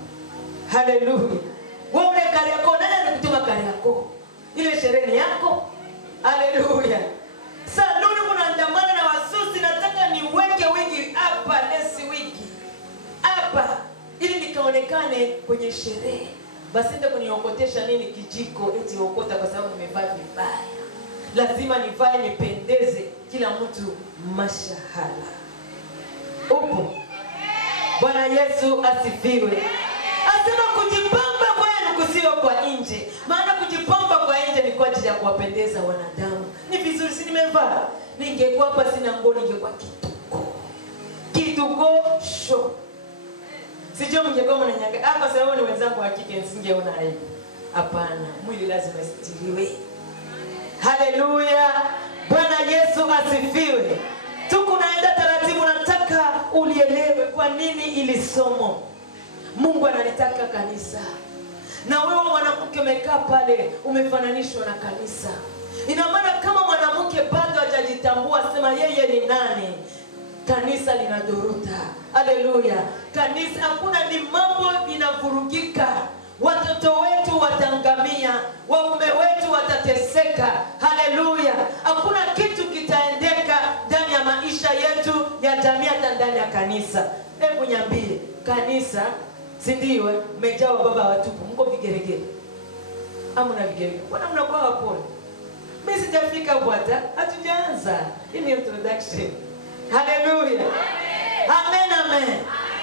Haleluya. Wewe ule kari yako, nani anakutuma kari yako? Ile sherehe ni yako. Haleluya. Saluni kunaandamana na wasusi, nataka niweke wigi hapa next week. Hapa ili nikaonekane kwenye sherehe. Basi ndio kuniokotesha nini kijiko eti okota kwa sababu nimevaa vibaya. Lazima nivae nipendeze kila mtu mashahala. Upo. Bwana Yesu asifiwe. Asema kujipamba kwenu kusiwe kwa nje. Maana kujipamba kwa nje ni kwa ajili ya kuwapendeza wanadamu. Ni vizuri si nimevaa. Ningekuwa hapa sina nguo ningekuwa kituko. Kituko show. Sijui mngekuwa mnanyanga. Hapa sababu ni wenzangu wa kike nisingeona aibu. Hapana, mwili lazima istiriwe. Haleluya. Bwana Yesu asifiwe. Tukunaenda taratibu, nataka ulielewe kwa nini ili somo. Mungu analitaka kanisa. Na wewe mwanamke umekaa pale umefananishwa na kanisa. Ina maana kama mwanamke bado hajajitambua sema yeye ni nani, kanisa linadorota. Haleluya. Kanisa hakuna, ni mambo inavurugika. Watoto wetu watangamia, waume wetu watateseka. Haleluya. Hakuna kitu kitaendeka ndani ya maisha yetu ya jamii hata ndani ya kanisa. Hebu niambie, kanisa si ndio mmejaa baba watupu, mko vigeregere? Hamna vigeregere. Mbona mnakuwa wapole? Mimi sijafika bwana, hatujaanza. Hii ni introduction. Haleluya. Amen, amen.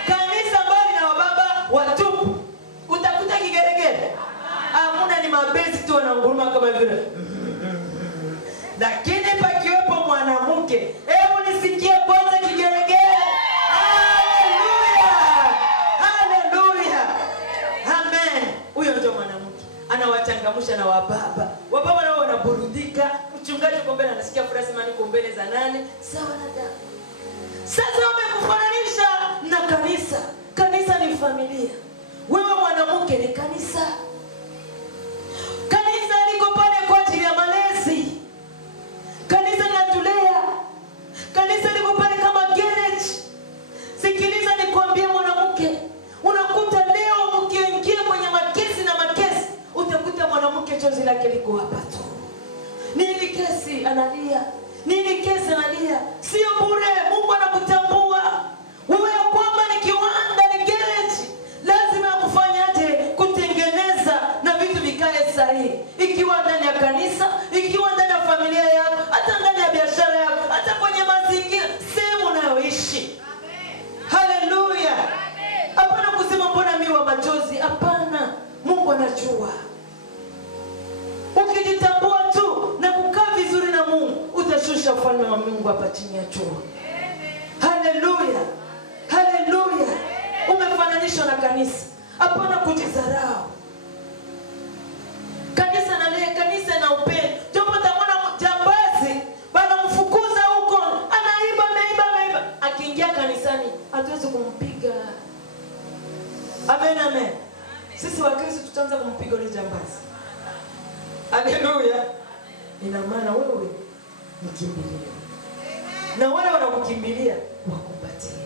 Kanisa ambalo lina baba watupu, utakuta kigeregere? Hamna, ni mabezi tu wananguruma kama vile. Lakini pakiwepo mwanamke, hebu nisikie kwanza kigeregere. Haleluya. Haleluya. Amen. Huyo ndio mwanamke. Anawachangamsha na wababa. Wababa nao wanaburudika. Mchungaji uko mbele anasikia furaha, sema niko mbele za nani? Sawa na dada. Sasa wamekufananisha na kanisa. Kanisa ni familia. Wewe mwanamke ni kanisa. Kanisa Nini kesi? Analia. Nini kesi? Analia. Sio bure, Mungu anakutambua. Wewe kwamba ni kiwanda, ni garage. Lazima kufanyaje? Kutengeneza na vitu vikae sahihi. Ikiwa ndani ya kanisa, ikiwa ndani ya familia yako, hata ndani ya biashara yako, hata kwenye mazingira, sehemu unayoishi. Haleluya. Hapana kusema mbona mimi wa machozi. Hapana. Mungu anajua. Ukijitambua tu na kukaa vizuri na Mungu, utashusha ufalme wa Mungu hapa chini ya jua. Haleluya. Haleluya. Umefananishwa na kanisa. Hapana kujidharau. Kanisa na leo, kanisa na upendo. Ndipo tamona jambazi bana mfukuza huko, anaiba. Akiingia kanisani hatuwezi kumpiga. Amen, amen. Sisi wa Kristo tutaanza kumpiga yule jambazi. Haleluya. Ina maana wewe mkimbilie. Na wale wanakukimbilia wakumbatie.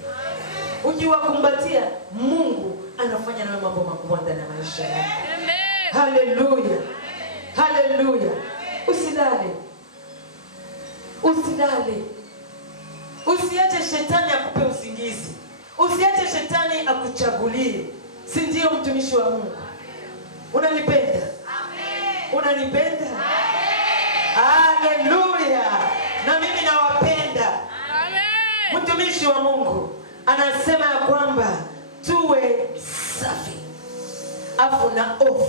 Ukiwakumbatia, Mungu anafanya nawe mambo makubwa ndani ya maisha yako. Haleluya. Haleluya. Usilale. Usilale. Usiache shetani akupe usingizi. Usiache shetani akuchagulie. Si ndio mtumishi wa Mungu? Unanipenda? Unanipenda? Haleluya. Na mimi nawapenda. Mtumishi wa Mungu anasema ya kwamba tuwe safi. Afu na off.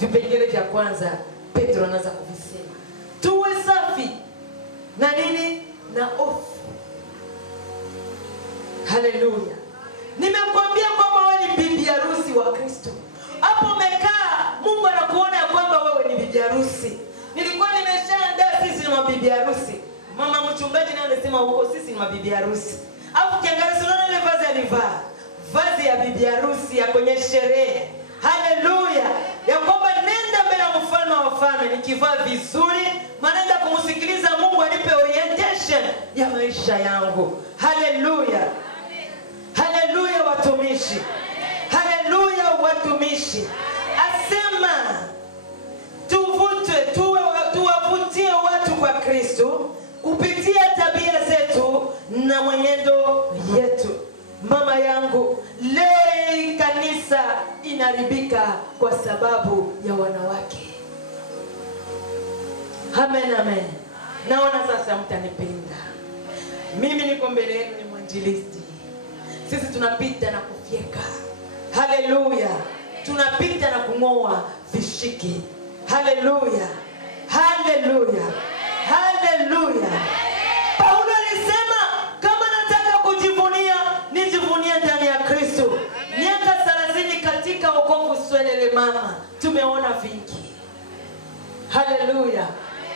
Vipengele vya kwanza Petro anaanza kuvisema. Tuwe safi. Na nini? Na off. Haleluya. Nimekuambia kwamba wewe ni bibi harusi wa Kristo. Hapo umekaa, Mungu anakuona ya kwamba wewe ni bibi harusi. Nilikuwa nimeshaandaa sisi ni mabibi harusi. Mama mchungaji naye anasema huko sisi ni mabibi harusi. Hapo kiangalia unaona ile vazi alivaa. Vazi ya bibi harusi ya kwenye sherehe. Haleluya. Ya kwamba nenda mbele ya mfalme wa wafalme nikivaa vizuri, maana kumsikiliza Mungu anipe orientation ya maisha yangu. Haleluya. Haleluya watumishi. Haleluya watumishi. Asema tuwavutie watu kwa Kristo kupitia tabia zetu na mwenendo yetu. Mama yangu, leo kanisa inaribika kwa sababu ya wanawake. Amen, amen. Naona sasa mtanipenda. Mimi niko mbele yenu ni mwinjilisti. Sisi tunapita na kufyeka. Haleluya. Tunapita na kungoa vishiki. Haleluya. Haleluya. Haleluya. Paulo alisema kama nataka kujivunia, nijivunie ndani ya Kristo. Miaka 30 katika wokovu swelele mama. Tumeona vingi. Haleluya.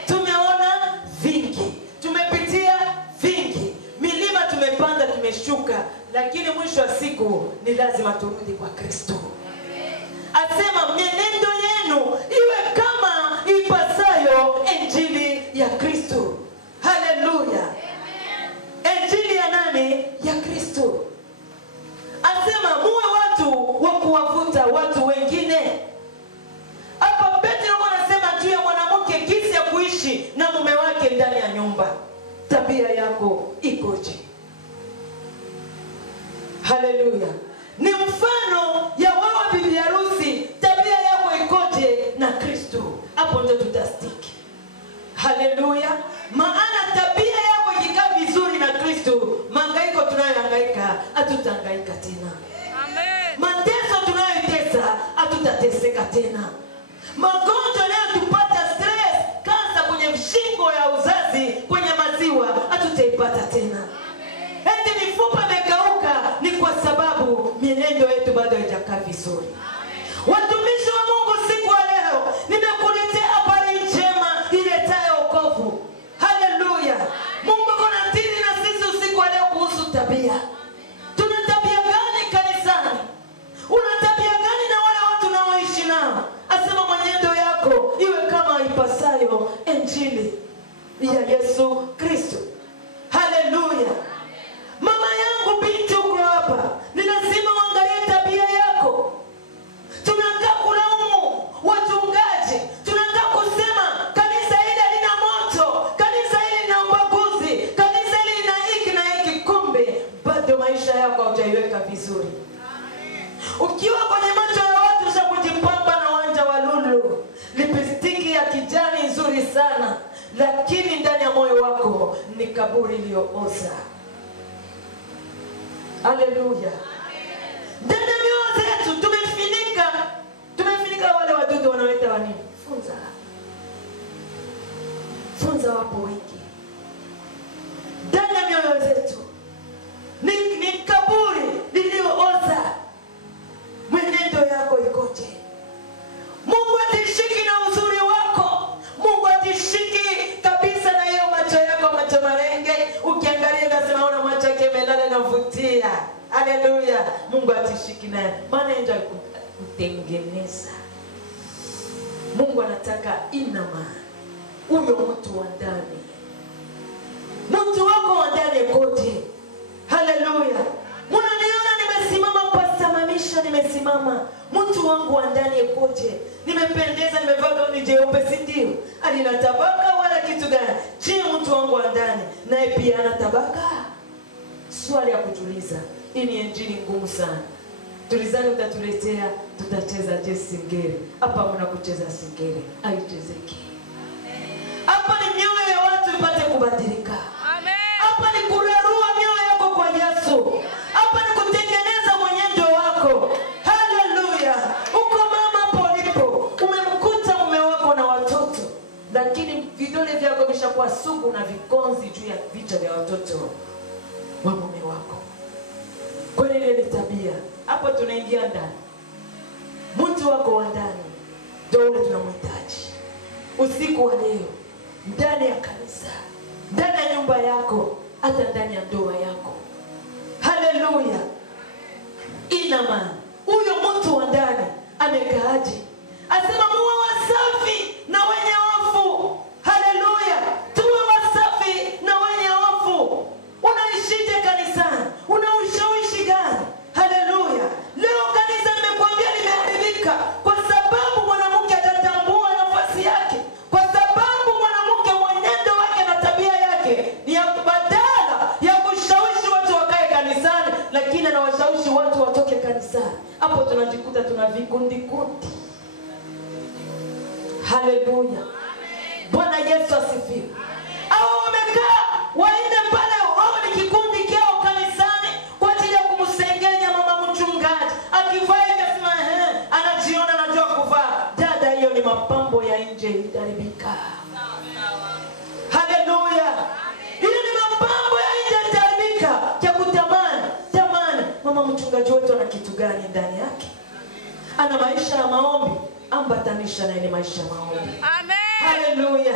Tumeona vingi. Tumepitia vingi. Milima tumepanda, tumeshuka, lakini mwisho wa siku ni lazima turudi kwa Kristo. Asema mienendo yenu iwe kama ipasayo injili ya Kristo. Haleluya. Injili ya nani? Ya Kristo. Asema muwe watu wa kuwavuta watu wengine. Hapa Petro anasema juu ya mwanamke jinsi ya kuishi na mume wake ndani ya nyumba. Tabia yako ikoje? Haleluya. Ni mfano ya wewe bibi harusi, tabia yako ikoje na Kristo. Hapo ndio tutastiki. Haleluya. Maana tabia yako ikikaa vizuri na Kristo, mangaiko tunayohangaika hatutahangaika tena. Amen. Mateso tunayotesa hatutateseka tena. Magonjwa leo tupata stress, kansa kwenye shingo ya uzazi, kwenye maziwa hatutaipata tena. Eti mifupa imekauka ni kwa sababu mienendo yetu bado haijakaa vizuri. Watumishi wa Mungu, siku ya leo nimekuletea habari njema iletayo wokovu. Haleluya. Mungu kuna tini na sisi usiku wa leo kuhusu tabia. Tuna tabia gani kanisani? Una tabia gani na wale watu unaoishi nao? Asema mwenendo yako iwe kama ipasayo injili ya Yesu Kristo. Haleluya. Mama yangu, binti uko hapa, ni lazima uangalie tabia yako. Tunakaa kulaumu wachungaji, tunakaa kusema kanisa hili vizuri. Ukiwa kwenye macho ya watu za kujipamba na wanja wa lulu, lipstiki ya kijani nzuri sana, lakini ndani ya moyo wako ni kaburi iliyooza. Haleluya. Ndani ya mioyo zetu tumefinika wale wadudu wanaoita wanini? Funza wapo wengi. Ndani ya mioyo zetu ni kaburi lililooza. Mwenendo yako ikoje? Mungu atishiki na uzuri wako. Mungu atishiki kabisa na hiyo macho yako, macho marenge. Ukiangalia unasema una macho yake melala na vutia. Haleluya. Mungu atishiki naye. Maana ndio kutengeneza. Mungu anataka inama huyo mtu wa ndani. Mtu wako wa ndani kote. Haleluya. Mnaniona nimesimama kwa samamisha, nimesimama. Mtu wangu wa ndani kote. Nimependeza, nimevaa gauni jeupe, si ndio? Alina tabaka wala kitu gani? Je, mtu wangu wa ndani naye pia ana tabaka? Swali ya kutuliza. Hii ni injili ngumu sana. Tulizani utatuletea tutacheza je singeli. Hapa mna kucheza singeli. Haichezeki. Hapa ni mioyo ya watu ipate kubadilika. Amen. Hapa ni kurarua mioyo yako kwa Yesu. Hapa ni kutengeneza mwenendo wako. Haleluya. Uko mama hapo ulipo, umemkuta mume wako na watoto, lakini vidole vyako vishakuwa sugu na vikonzi juu ya vichwa vya watoto wa mume wako. Kwa nini ile tabia? Hapo tunaingia ndani. Mtu wako wa ndani ndio ule tunamhitaji. Usiku wa leo, ndani ya kanisa, ndani ya nyumba yako, hata ndani ya ndoa yako. Haleluya. Ina maana huyo mtu wa ndani amekaaje? Asema muwe wasafi na wenye hofu. Haleluya. Tuwe wasafi na wenye hofu. Unaishije kanisani? Una ushawishi gani? Haleluya. Leo kanisa nimekuambia limeharibika kwa sababu mwanamke atatambua nafasi yake. Kwa sababu mwanamke mwenendo wake na tabia yake ni ya badala ya kushawishi watu wakae kanisani, lakini anawashawishi watu watoke kanisani. Hapo tunajikuta tuna vikundi kundi. Haleluya. Bwana Yesu asifiwe. Hao wamekaa waende pale, wao ni kikundi kyao kanisani kwa ajili ya kumsengenya mama mchungaji. Akivaa akasema anajiona anajua kuvaa. Dada, hiyo ni mapambo ya nje, itaribika. Haleluya. Hiyo ni mapambo ya nje, itaribika. Ya kutamani. Mama mchungaji wetu ana kitu gani ndani yake? Ana maisha ya maombi. Ambatanisha na ile maisha ya maombi. Amen. Haleluya.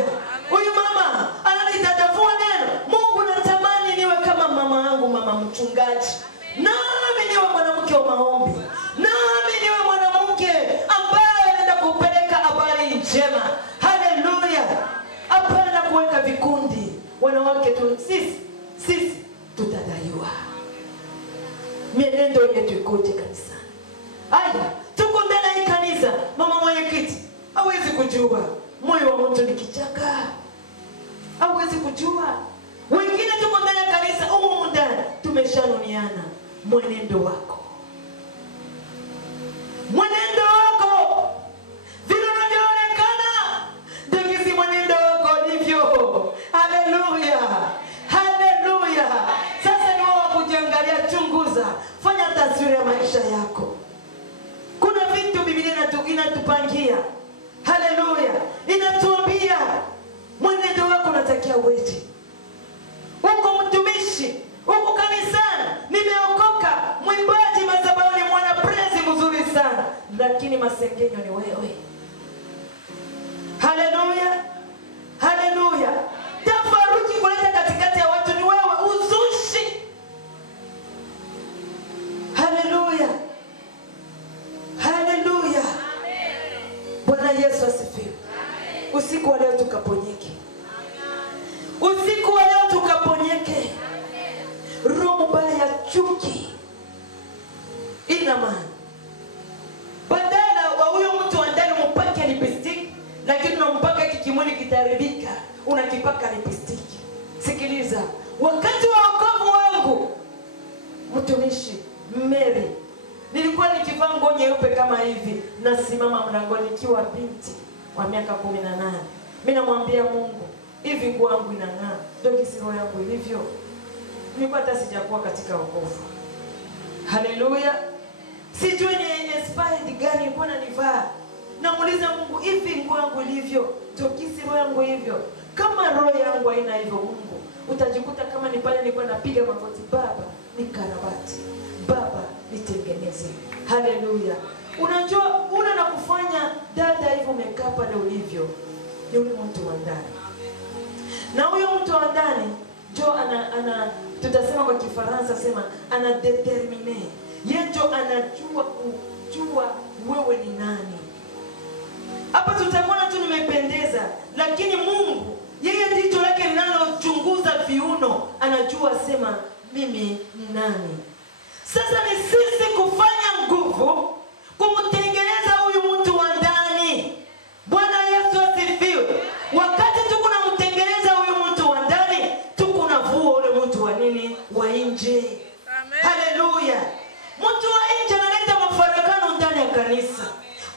Huyu mama ananitadavua neno. Mungu, natamani niwe kama mama yangu, mama mchungaji. Nami niwe mwanamke wa maombi. Nami niwe mwanamke ambaye anaenda kupeleka habari njema. Haleluya. Hapana kuweka vikundi. Wanawake tu sisi tutadaiwa. Mienendo yetu ikoje kanisani? Haya, tuko ndani ya kanisa. Mama mwenyekiti hawezi kujua moyo wa mtu ni kichaka. Hawezi kujua. Wengine tuko ndani ya kanisa, huko ndani tumeshanoniana. Mwenendo wako vile unavyoonekana ndio kisi mwenendo wako ndivyo. Haleluya. Sasa ni wewe kujiangalia, chunguza, fanya taswira ya maisha yako. Kuna vitu Biblia inatupangia. Haleluya. Inatuambia mwenendo wako unatakia uweje. Uko mtumishi, uko kanisani, nimeokoka, mwimbaji madhabahuni, mwana praise mzuri sana, lakini masengenyo ni wewe. Haleluya. Tafaruki kuleta katikati ya watu ni wewe, uzushi. Haleluya. Bwana Yesu asifiwe. Usiku wa leo tukaponyeke. Roho mbaya, chuki, ina maana badala wa huyo mtu wa ndani mpake lipstick, lakini unampaka kikimwili kitaribika, unakipaka lipstick. Sikiliza, wakati wa wokovu wangu mtumishi Mary kama hivi, nasimama mlangoni nikiwa binti wa miaka 18. Mimi namwambia Mungu, hivi nguo yangu inang'aa, ndio kisi roho yangu ilivyo. Nilikuwa hata sijakuwa katika wokovu. Haleluya. Sijui ni inspired gani nilikuwa nanivaa. Namuuliza Mungu, hivi nguo yangu ilivyo, ndio kisi roho yangu hivyo. Kama roho yangu haina hivyo Mungu, utajikuta kama ni pale nilikuwa napiga magoti, Baba nikarabati, Baba nitengeneze. Haleluya. Unajua una na kufanya dada hivyo umekaa pale ulivyo, ni ule mtu wa ndani. Na huyo mtu wa ndani ndio ana tutasema kwa Kifaransa sema ana determine. Yeye ndio anajua kujua wewe ni nani. Hapa tutamwona tu nimependeza, lakini Mungu yeye ndicho lake linalochunguza viuno, anajua sema mimi ni nani. Sasa ni sisi kufanya nguvu kumtengeneza huyu mtu wa ndani. Bwana Yesu asifiwe. Wakati tuko tunamtengeneza huyu mtu wa ndani, tuko tunavua ule mtu wa nini? Wa nje. Haleluya. Mtu wa nje analeta mafarakano ndani ya kanisa.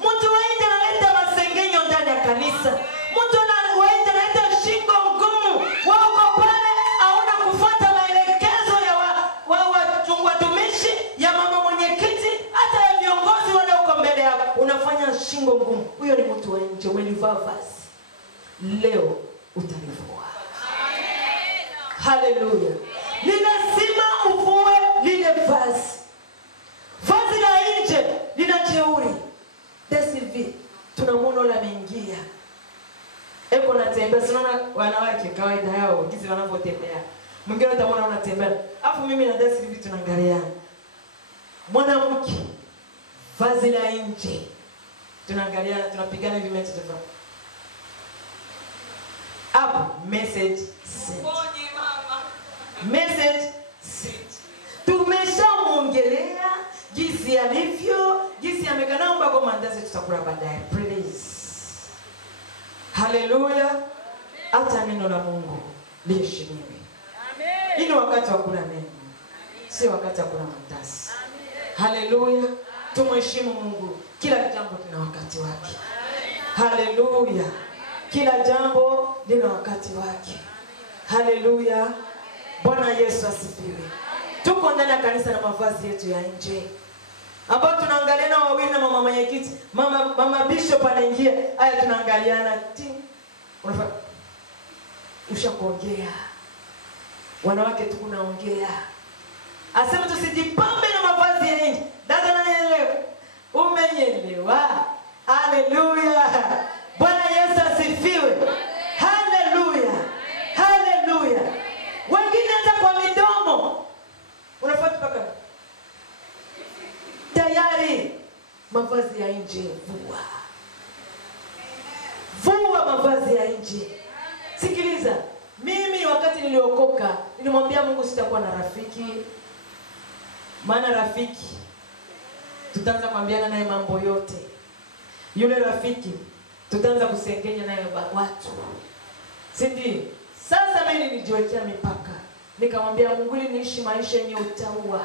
Mtu wa nje analeta masengenyo ndani ya kanisa. Mtu wa nje analeta shingo ngumu. Wao kwa pale hauna kufuata maelekezo ya watumishi, ya mama mwenyekiti, hata ya viongozi wale uko mbele yako. Unafanya shingo ngumu. Huyo ni mtu wa nje, umelivaa vazi. Leo utalivua. Haleluya. Ni lazima uvue lile vazi. Vazi la nje lina jeuri. Desivi tunamuona la mingia. Eko natembea, sinaona wanawake kawaida yao jinsi wanavyotembea. Mwingine utamwona unatembea. Alafu mimi na Desivi tunaangaliana. Mwanamke vazi la nje. Tunaangaliana, tunapigana hivi mechi tofauti. Hapo message sent. Message sent. Tumeshamuongelea jinsi alivyo, jinsi amekanaomba kwa mandazi tutakula baadaye. Please. Haleluya. Hata neno la Mungu liheshimiwe. Amen. Hii ni wakati wa kula neno, si wakati wa kula mandazi. Haleluya. Tumheshimu Mungu. Kila jambo lina wakati wake. Haleluya. Kila jambo lina wakati wake. Haleluya. Bwana Yesu asifiwe. Tuko ndani ya kanisa na mavazi yetu ya nje, ambao tunaangaliana wawili na mama mwenyekiti, mama bishop anaingia, haya tunaangaliana unafanya ushakuongea. Wanawake tukunaongea. Asema tusijipambe na mavazi ya nje. Dada nanielewa? Umenyelewa? Haleluya. Bwana Yesu asifiwe. Haleluya. Haleluya. Wengine hata kwa midomo unafuata paka tayari mavazi ya nje. Vua mavazi ya nje. Sikiliza, mimi wakati niliokoka nilimwambia Mungu sitakuwa na rafiki. Maana rafiki tutaanza kuambiana naye mambo yote. Yule rafiki tutaanza kusengenya naye watu. Sindi. Sasa mimi nilijiwekea mipaka. Nikamwambia Mungu, ili niishi maisha yenye utaua,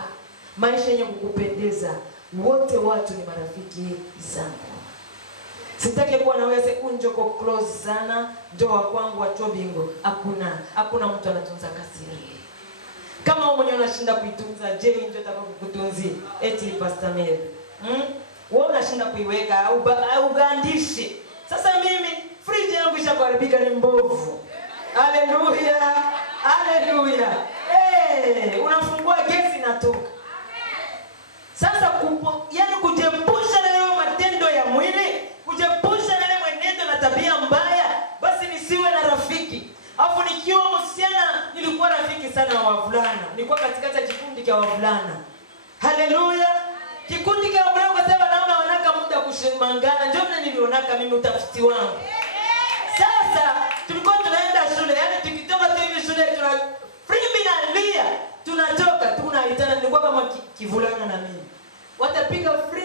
maisha yenye kukupendeza, wote watu ni marafiki zangu. Sitaki kuwa na wewe unjoko close sana, ndio wa kwangu watu bingo. Hakuna mtu anatunza kasiri. Kama wewe mwenyewe unashinda kuitunza, je, ndio atakayokutunzi? Eti Pastor Mary. Wewe unashinda kuiweka au ugandishi. Sasa mimi fridge yangu ishakuharibika, ni mbovu. Haleluya. Haleluya. Unafungua gesi natoka. Sasa yani kujepusha na hayo matendo ya mwili, kujepusha na ile mwenendo na tabia mbaya, basi nisiwe na rafiki. Alafu nikiwa msichana nilikuwa rafiki sana wa wavulana. Nilikuwa katikati kikundi cha wavulana. Haleluya. Kikundi cha wavulana kwa sababu naona wanaka muda kushimangana. Ndio nilionaka mimi utafiti wangu. Sasa tulikuwa tunaenda shule, yani tukitoka tu hivi shule tuna free lia, tunatoka tunaitana, nilikuwa kama kivulana na mimi. Watapiga free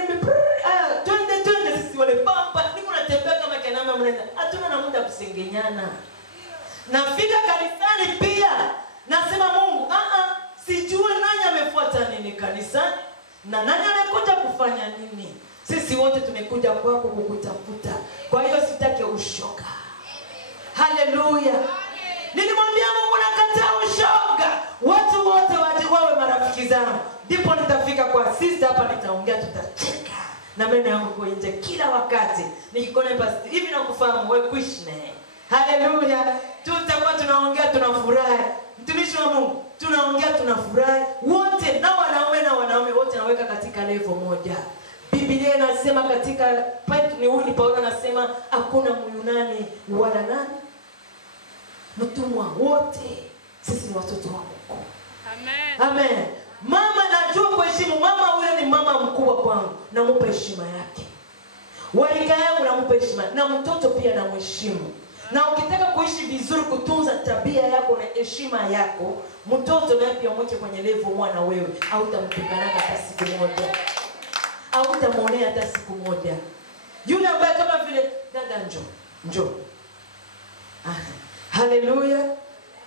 twende sisi wale pampa, niko natembea kama kanama mnaenda. Hatuna na muda kusengenyana. Nafika kanisani pia nasema Mungu, sijue nani amefuata nini kanisa na nani amekuja kufanya nini. Sisi wote tumekuja kwako kukutafuta. Kwa hiyo sitaki ushoga. Haleluya. Nilimwambia Mungu nakataa ushoga. Watu wote wawe marafiki zangu. Ndipo nitafika kwa sister hapa, nitaongea, tutacheka. Na mimi yangu kwa nje kila wakati. Nikikona basi hivi na kufahamu wewe kuishne. Haleluya. Tutakuwa tunaongea tunafurahi. Mtumishi wa Mungu, tunaongea tunafurahi. Wote na wanaume wote naweka katika level moja. Biblia inasema katika Paulo anasema hakuna Myunani wala nani mtumwa, wote sisi ni watoto wa Mungu. Amen. Amen. Mama najua kuheshimu. Mama yule ni mama mkubwa kwangu, namupa heshima yake. Walika yangu namupa heshima, na mtoto pia namheshimu. Na ukitaka kuishi vizuri, kutunza tabia yako na heshima yako, mtoto naye pia mweke kwenye level mwana wewe, au utamtukana hata siku moja. Au utamuonea hata siku moja. Yule ambaye kama vile dada njoo. Haleluya.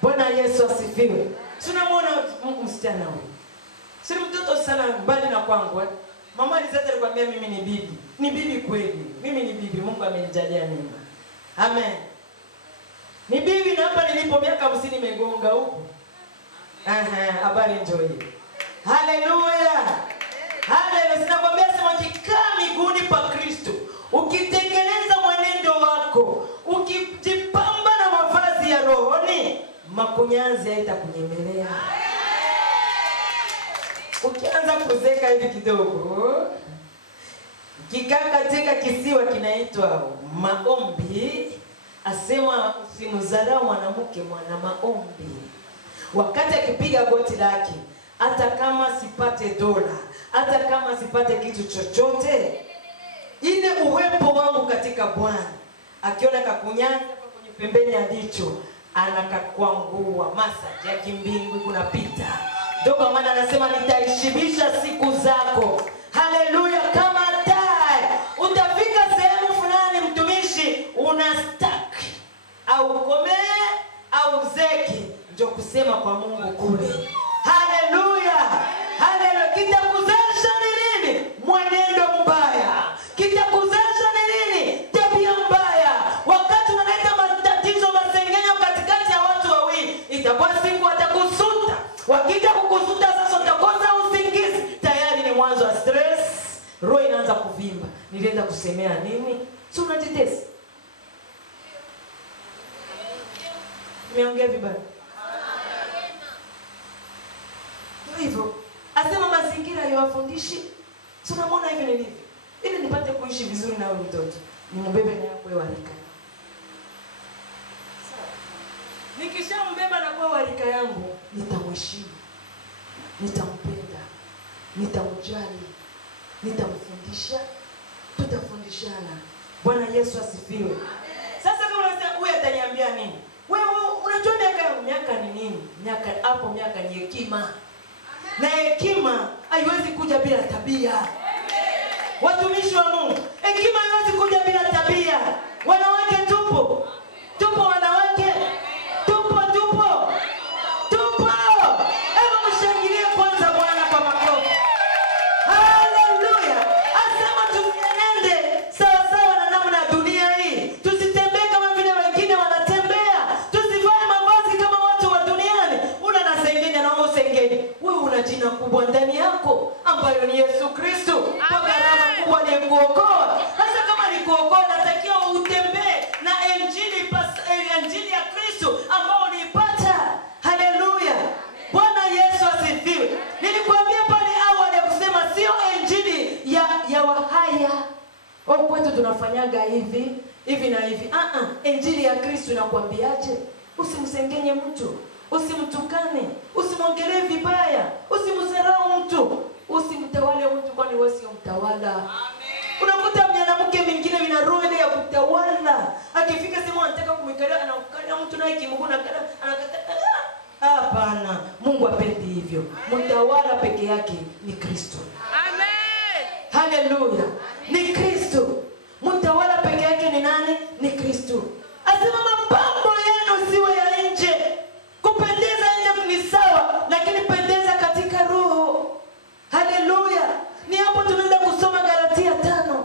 Bwana Yesu asifiwe. Tunamwona msichana huyu. Si mtoto sana mbali na kwangu. Mama alizata alikwambia mimi ni bibi. Ni bibi kweli. Mimi ni bibi, Mungu amenijalia mema. Amen. Ni bibi, na hapa nilipo miaka 50 imegonga huko. Habari njoo. Haleluya. Haleluya. Sinakwambia sema ukikaa miguuni pa Kristo, ukitengeneza mwenendo wako, ukijipamba na mavazi ya rohoni, makunyanzi haitakunyemelea. Ukianza kuzeka hivi kidogo, ukikaa katika kisiwa kinaitwa maombi, asema usimdharau mwanamke mwana maombi. Wakati akipiga goti lake, hata kama sipate dola, hata kama sipate kitu chochote, ile uwepo wangu katika Bwana, akiona kakunyanya kwenye pembeni ya jicho, anakakwangua masaji ya kimbingu kunapita. Ndio kwa maana anasema nitaishibisha siku zako. Haleluya. Kama tai utafika sehemu fulani, mtumishi, unastuck au komee au zeki, ndio kusema kwa Mungu kule. Haleluya. Haleluya. Kitakuzesha ni nini? Mwenendo mbaya. Kitakuzesha ni nini? Tabia mbaya. Wakati unaleta matatizo, masengenyo katikati ya watu wawili, itakuwa siku watakusuta. Wakija kukusuta sasa utakosa usingizi. Tayari ni mwanzo wa stress. Roho inaanza kuvimba. Nilienda kusemea nini? Si unajitesa. Nimeongea vibaya. Hivyo asema mazingira yawafundishi. Tunamwona hivi nilivyo, ili nipate kuishi vizuri na wewe mtoto, nimbebe na yako wewe harika. Nikishambeba na kwa harika yangu, nitamheshimu, nitampenda, nitamjali, nitamfundisha, tutafundishana. Bwana Yesu asifiwe. Sasa kama unasema huyu ataniambia nini? Wewe unajua miaka ni nini? Miaka ni hekima. Na hekima haiwezi kuja bila tabia. Watumishi wa Mungu, hekima haiwezi kuja bila tabia. Wanawake tupo wanawake. Tupo. Hebu mshangilie kwanza Bwana kwa makofi. Haleluya. Asema tusienende sawa na namna ya dunia hii. Tusitembee kama vile wengine wanatembea. Tusivae mavazi kama watu wa duniani. Una na sengenya na usengenya. Wewe una jina kubwa ndani yako ambayo ni Yesu Kristo. Kwa gharama kubwa ni kuokoa. Sasa kama ni kuokoa, natakiwa utembee na injili ya Kristo ambao uliipata. Haleluya. Bwana Yesu asifiwe. Nilikwambia pale awali ya kusema sio injili ya wahaya. Au kwetu tunafanyaga hivi na hivi. Injili ya Kristo inakwambiaje? Usimsengenye mtu, usimtukane, usimwongelee vibaya, usimdharau mtu, usimtawale mtu, kwani wewe sio mtawala. Amen. Unakuta mwanamke mwingine vina roho ile ya kutawala. Akifika sema anataka kumikalia, anakukalia mtu naye kimguna anakata. Hapana, Mungu hapendi hivyo. Mtawala peke yake ni Kristo. Amen. Haleluya. Ni Kristo. Mtawala peke yake ni nani? Ni Kristo. Asema mapambo yenu siwe ya nje. Kupendeza nje ni sawa, lakini pendeza katika roho. Haleluya. Ni hapo tunaenda kusoma Galatia 5.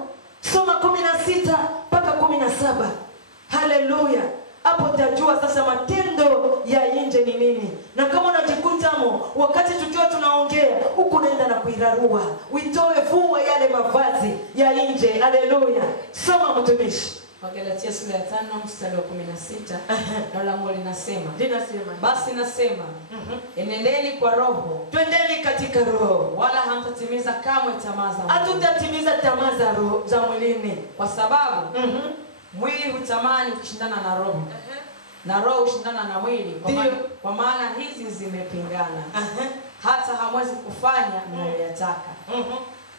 kujua sasa matendo ya nje ni nini. Na kama unajikutamo wakati tukiwa tunaongea huko naenda na kuirarua, uitoe vua yale mavazi ya nje. Haleluya. Soma mtumishi. Wagalatia sura ya 5 mstari wa 16. Neno la Mungu linasema, basi nasema, enendeni kwa roho, twendeni katika roho, wala hamtatimiza kamwe tamaa za mwili. Hatutatimiza tamaa za roho za mwilini, kwa sababu mwili hutamani kushindana na roho, na roho hushindana na mwili, kwa maana hizi zimepingana, hata hamwezi kufanya mnayoyataka.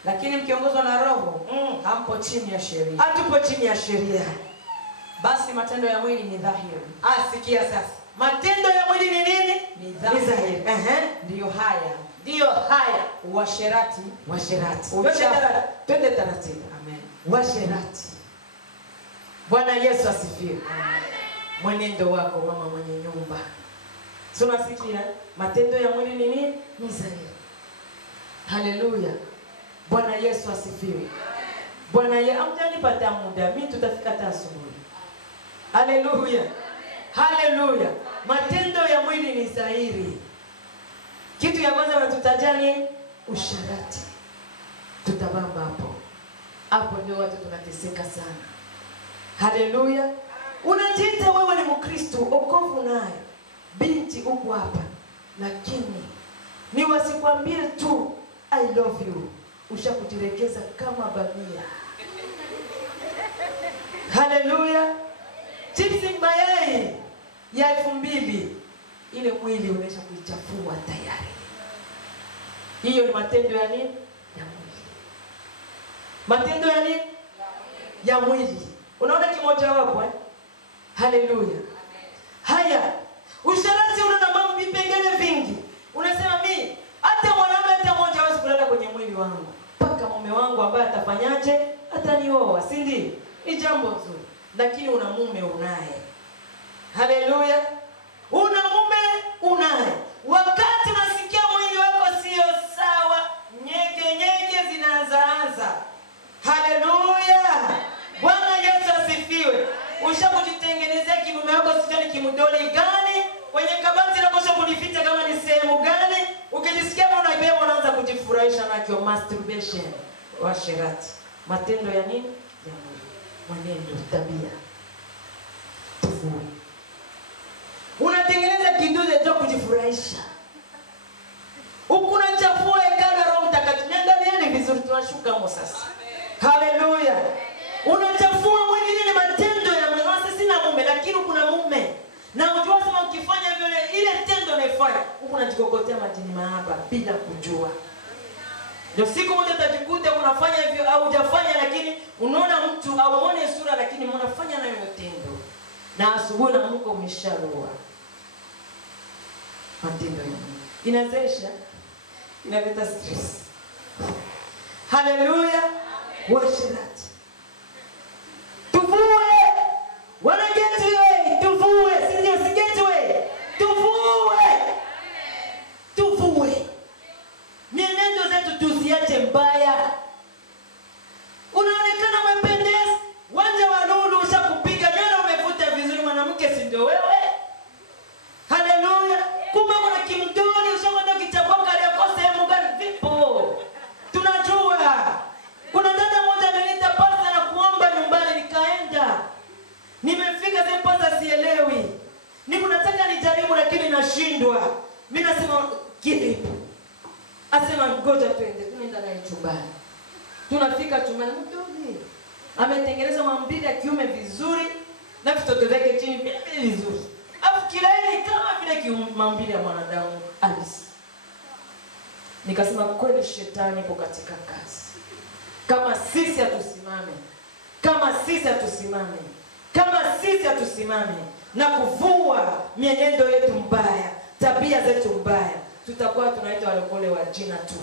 Lakini mkiongozwa na roho, hampo chini ya sheria. Hatupo chini ya sheria. Basi matendo ya mwili ni dhahiri. Sikia sasa. Matendo ya mwili ni nini? Ni dhahiri. Ndiyo haya. Uasherati. Twende taratibu. Amen. Uasherati. Bwana Yesu asifiwe. Mwenendo wako mama mwenye nyumba. Tunasikia matendo ya mwili ni nini? Ni dhahiri. Haleluya. Bwana Yesu asifiwe. Bwana Yesu, amjanipata muda, mimi tutafika hata asubuhi. Haleluya. Haleluya. Matendo ya mwili ni dhahiri. Kitu ya kwanza wanatutajia ni usharati. Tutabamba hapo. Hapo ndio watu tunateseka sana. Haleluya. Unajiita wewe ni Mkristo, wokovu naye. Binti uko hapa. Lakini ni wasikwambie tu I love you. Ushakujirekeza kama bamia. Haleluya. Chipsi mayai ya 2000, ile mwili unaisha kuichafua tayari. Hiyo ni matendo ya nini? Ya mwili. Matendo ya nini? Ya mwili. Unaona kimoja wapo Haleluya. Haya, usharati una mambo vipengele vingi. Unasema mimi hata mwanamume hata mmoja hawezi kulala kwenye mwili wangu, mpaka mume wangu ambaye atafanyaje? Atanioa, si ndio? Ni jambo nzuri. Lakini una mume unaye. Haleluya. Una mume unaye. Wakati unasikia mwili wako sio sawa, nyege zinaanza. Haleluya. Bwana Yesu asifiwe. Ushakujitengenezea kimume wako sijui ni kimdoli gani? Kwenye kabati na kosha kulificha kama ni sehemu gani? Ukijisikia unabeba unaanza kujifurahisha na kio masturbation. Washerati. Matendo ya nini? Ya mwili. Mwenendo, tabia. Tufue. Unatengeneza kidude cha kujifurahisha. Ukunachafua hekalu la Roho Mtakatifu. Niangalieni vizuri tunashuka hapo sasa. Haleluya. Unachafua mwili ni matendo ya mwili. Sasa sina mume lakini kuna mume. Na unajua sema ukifanya vile ile tendo unafanya, unajikokotea majini mahaba bila kujua. Ndio siku moja utajikuta unafanya hivyo au hujafanya, lakini unaona mtu au uone sura lakini unafanya nayo tendo. Na asubuhi na Mungu umesharua. Matendo ya mwili inazesha, inaleta stress. Haleluya. Washerati. Tuvue. Wana gateway, tuvue. Si gateway. Tuvue. Mienendo zetu tusiache mbaya. Unaonekana umependeza. Wanja wa lulu ushakupiga neno umefuta vizuri, mwanamke si ndio wewe? Haleluya. Kumbe kuna kimdoli ushakwenda kichapoka aliyokosa sehemu gani? Vipo. Tunajua. Kuna dada mmoja ananiita pasta na kuomba nyumbani, nikaenda. Nimefika sehemu pasta sielewi. Niko nataka nijaribu lakini nashindwa. Mimi nasema kipi? Asema ngoja twende. Tunaenda naye chumbani. Tunafika chumbani, mtoto ametengeneza mambili ya kiume vizuri na vitoto vyake chini vizuri. Afu kilaini kama vile mambili ya mwanadamu Alice. Nikasema kweli shetani ipo katika kazi. Kama sisi hatusimame na kuvua mienendo yetu mbaya, tabia zetu mbaya, tutakuwa tunaitwa walokole wa jina tu.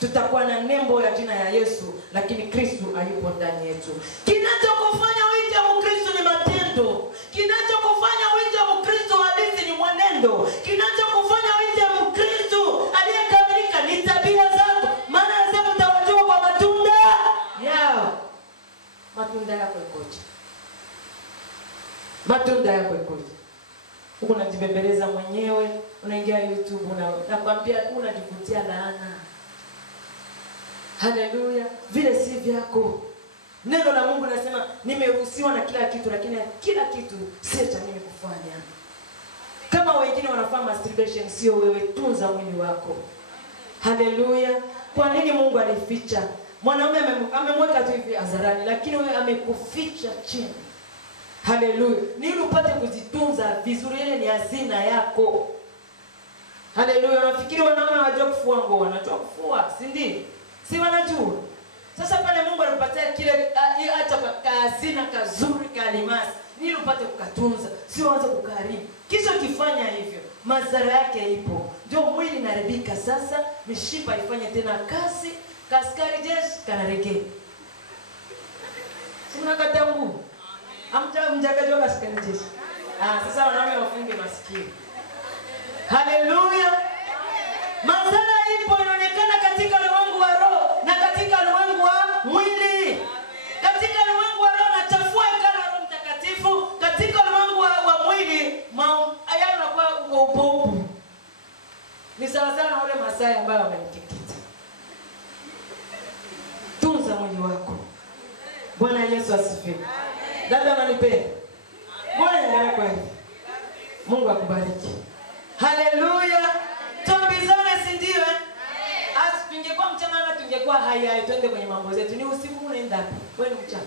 Tutakuwa na nembo ya jina ya Yesu lakini Kristo hayupo ndani yetu. Kinachokufanya uite Mkristo ni matendo. Kinachokufanya uite Mkristo halisi ni mwenendo. Kinachokufanya uite Mkristo aliyekamilika ni tabia zako. Maana sasa utawajua kwa matunda yao. Matunda yako ikoje? Huko unajibembeleza mwenyewe, unaingia YouTube nakwambia unajivutia laana. Haleluya. Vile si vyako. Neno la Mungu linasema nimeruhusiwa na kila kitu, lakini kila kitu si cha mimi kufanya. Kama wengine wanafanya masturbation, sio wewe. Tunza mwili wako. Haleluya. Kwa nini Mungu alificha? Mwanaume amemweka tu hivi hadharani, lakini wewe amekuficha chini. Haleluya. Ni ili upate kuzitunza vizuri, ile ni hazina yako. Haleluya. Unafikiri wanaume hawajua kufua nguo? Wanajua kufua, si ndio? Si wanajua? Sasa pale Mungu alipatia kile hata hazina kazuri ka almasi, ni ili upate kukatunza, sio anza kukaribu. Kisha ukifanya hivyo, madhara yake ipo. Ndio mwili inaharibika sasa, mishipa ifanye tena kazi, kaskari jeshi kanaregea. Si mnakata nguvu? Mjakaji kaskari jeshi. Sasa wanaume wafunge masikio. Haleluya. Madhara ipo, inaonekana katika ulimwengu wa roho na katika ulimwengu wa mwili. Katika ulimwengu wa roho nachafua hekalu la Roho Mtakatifu, katika ulimwengu wa mwili ayana unakuwa upo. Ni sawa sana na wale Masai ambao wamemkikita. Tunza mwili wako. Bwana Yesu asifiwe. Dada unanipenda? Bwana ndiye kwa hivi. Mungu akubariki. Haleluya. Tuambizane, si ndio? Tungekuwa mchana na tungekuwa hai twende kwenye mambo yetu. Ni usiku unaenda wapi? Wewe ni mchana.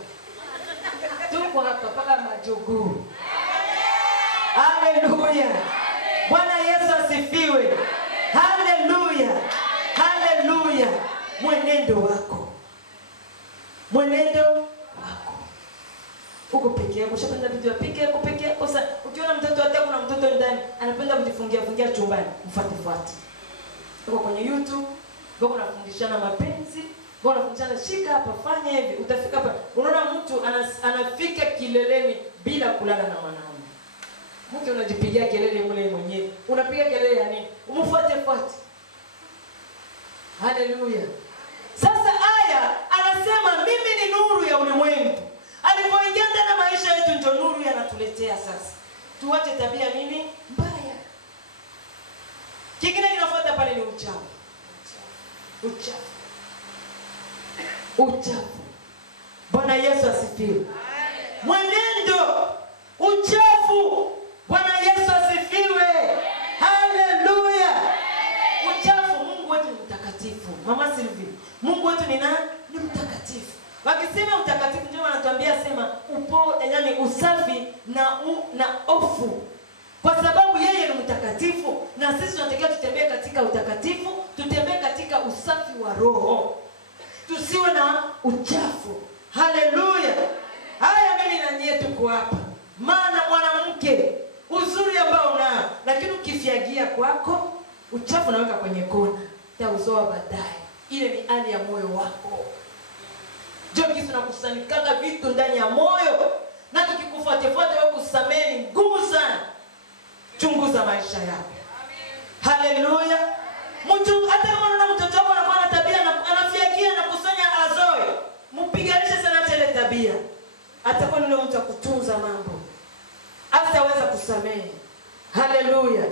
Tuko hapa paka majogoo. Haleluya. Bwana Yesu asifiwe. Haleluya. Haleluya. Mwenendo wako. Mwenendo wako. Uko peke yako, ushapenda vitu vya peke yako. Sasa ukiona mtoto, hata kuna mtoto ndani anapenda kujifungia chumbani, mfuate. Uko kwenye YouTube, uko unafundishana mapenzi, uko unafundishana shika hapa, fanya hivi, utafika hapa. Unaona mtu anafika kileleni bila kulala na mwanaume. Mtu unajipigia kelele mule mwenyewe. Unapiga kelele ya nini? Umfuate. Haleluya. Sasa aya anasema mimi ni nuru ya ulimwengu. Alipoingia ndani ya maisha yetu ndio nuru yanatuletea sasa. Tuache tabia nini? Mbaya. Kingine kinafuata pale ni uchafu. Bwana Yesu asifiwe. Mwenendo uchafu. Bwana Yesu asifiwe. Haleluya. Uchafu, Mungu wetu ni mtakatifu. Mama Sylvie, Mungu wetu ni nani? Ni mtakatifu. Wakisema utakatifu ndio wanatuambia sema yani usafi na ofu. Kwa sababu yeye ni mtakatifu na sisi tunatakiwa tutembee katika utakatifu, tutembee katika usafi wa roho. Tusiwe na uchafu. Haleluya. Haya mimi na nyie tuko hapa. Maana mwanamke uzuri ambao unao, lakini ukifyagia kwako uchafu naweka kwenye kona, utauzoa baadaye. Ile ni hali ya moyo wako. Ndio kitu tunakusanyika vitu ndani ya moyo, na tukikufuata wewe kusamehe ni ngumu sana. Chunguza maisha yako. Haleluya. Mtu hata kama unaona mtoto wako anakuwa na tabia na anafyagia na kusanya azoe, mpiganishe sana ile tabia. Atakuwa ni mtu akutunza mambo. Hataweza kusamehe. Haleluya.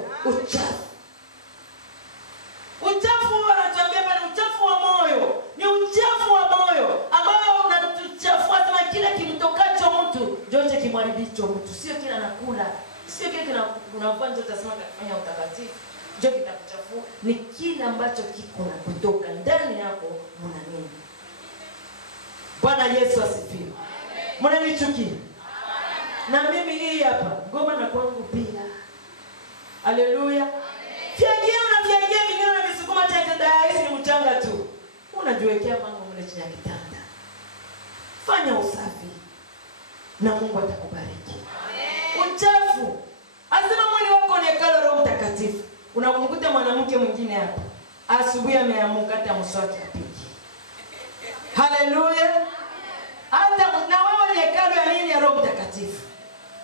Uchafu anatuambia pale, uchafu wa moyo. Ni uchafu wa moyo ambao unatuchafua kama kila kimtokacho mtu, jote kimwaribicho mtu. Sio kila anakula, sio kile unafanya ndio utasema kufanya utakatifu. Ndio kitakuchafua, ni kile ambacho kiko na kutoka ndani yako mna nini. Bwana Yesu asifiwe. Mnanichukia? Na mimi hii hapa ngoma na kwangu pia. Haleluya. Fyagia vingine na visukuma tena hizi ni mchanga tu. Unajiwekea mambo mle chini ya kitanda. Fanya usafi na Mungu atakubariki. Uchafu. Asema mwili wako ni hekalu la Roho Mtakatifu. Unamkuta mwanamke mwingine hapa, asubuhi ameamuka hata mswaki apiki. Haleluya. Hata na wewe ni hekalu ya nini? Ya Roho Mtakatifu.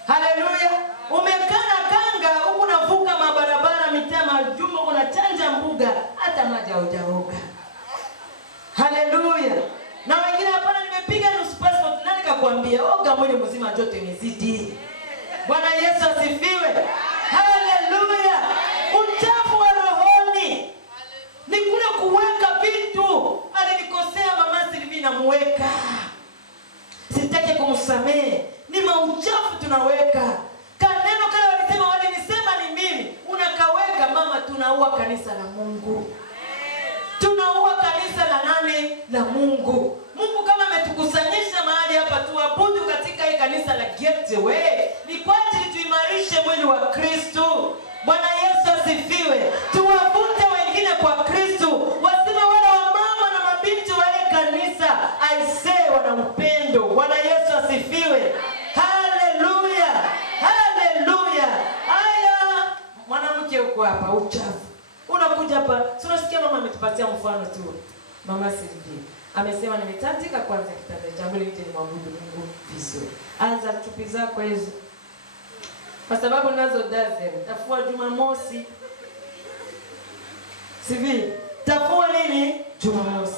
Haleluya. Umekana kanga huku unavuka mabarabara, mitaa, majumba, unachanja mbuga, hata maji hujaoga. Haleluya. Na wengine hapana, nimepiga nusu passport, nani kakwambia? Oga mwili mzima joto imezidi. Bwana Yesu asifiwe. tunaua kanisa la Mungu. Tunaua kanisa la nani? La Mungu. Mungu kama ametukusanyisha mahali hapa tuabudu katika hii kanisa la Gateway, ni kwa ajili tuimarishe mwili wa Kristo. Bwana Yesu asifiwe. Tuwavute wengine kwa Kristo. Waseme wale wamama na mabinti wa hili kanisa, aisee, wana upendo. Bwana Yesu asifiwe. Haleluya. Haleluya. Aya, mwanamke uko hapa uchafu. Unakuja hapa, tunasikia mama ametupatia mfano tu. Mama Sylvie amesema nimetandika kwanza kitanda changu ili nimwabudu Mungu vizuri. Anza chupi zako hizo. Kwa sababu nazo dazen. Tafua Jumamosi. Sylvie, tafua nini? Jumamosi.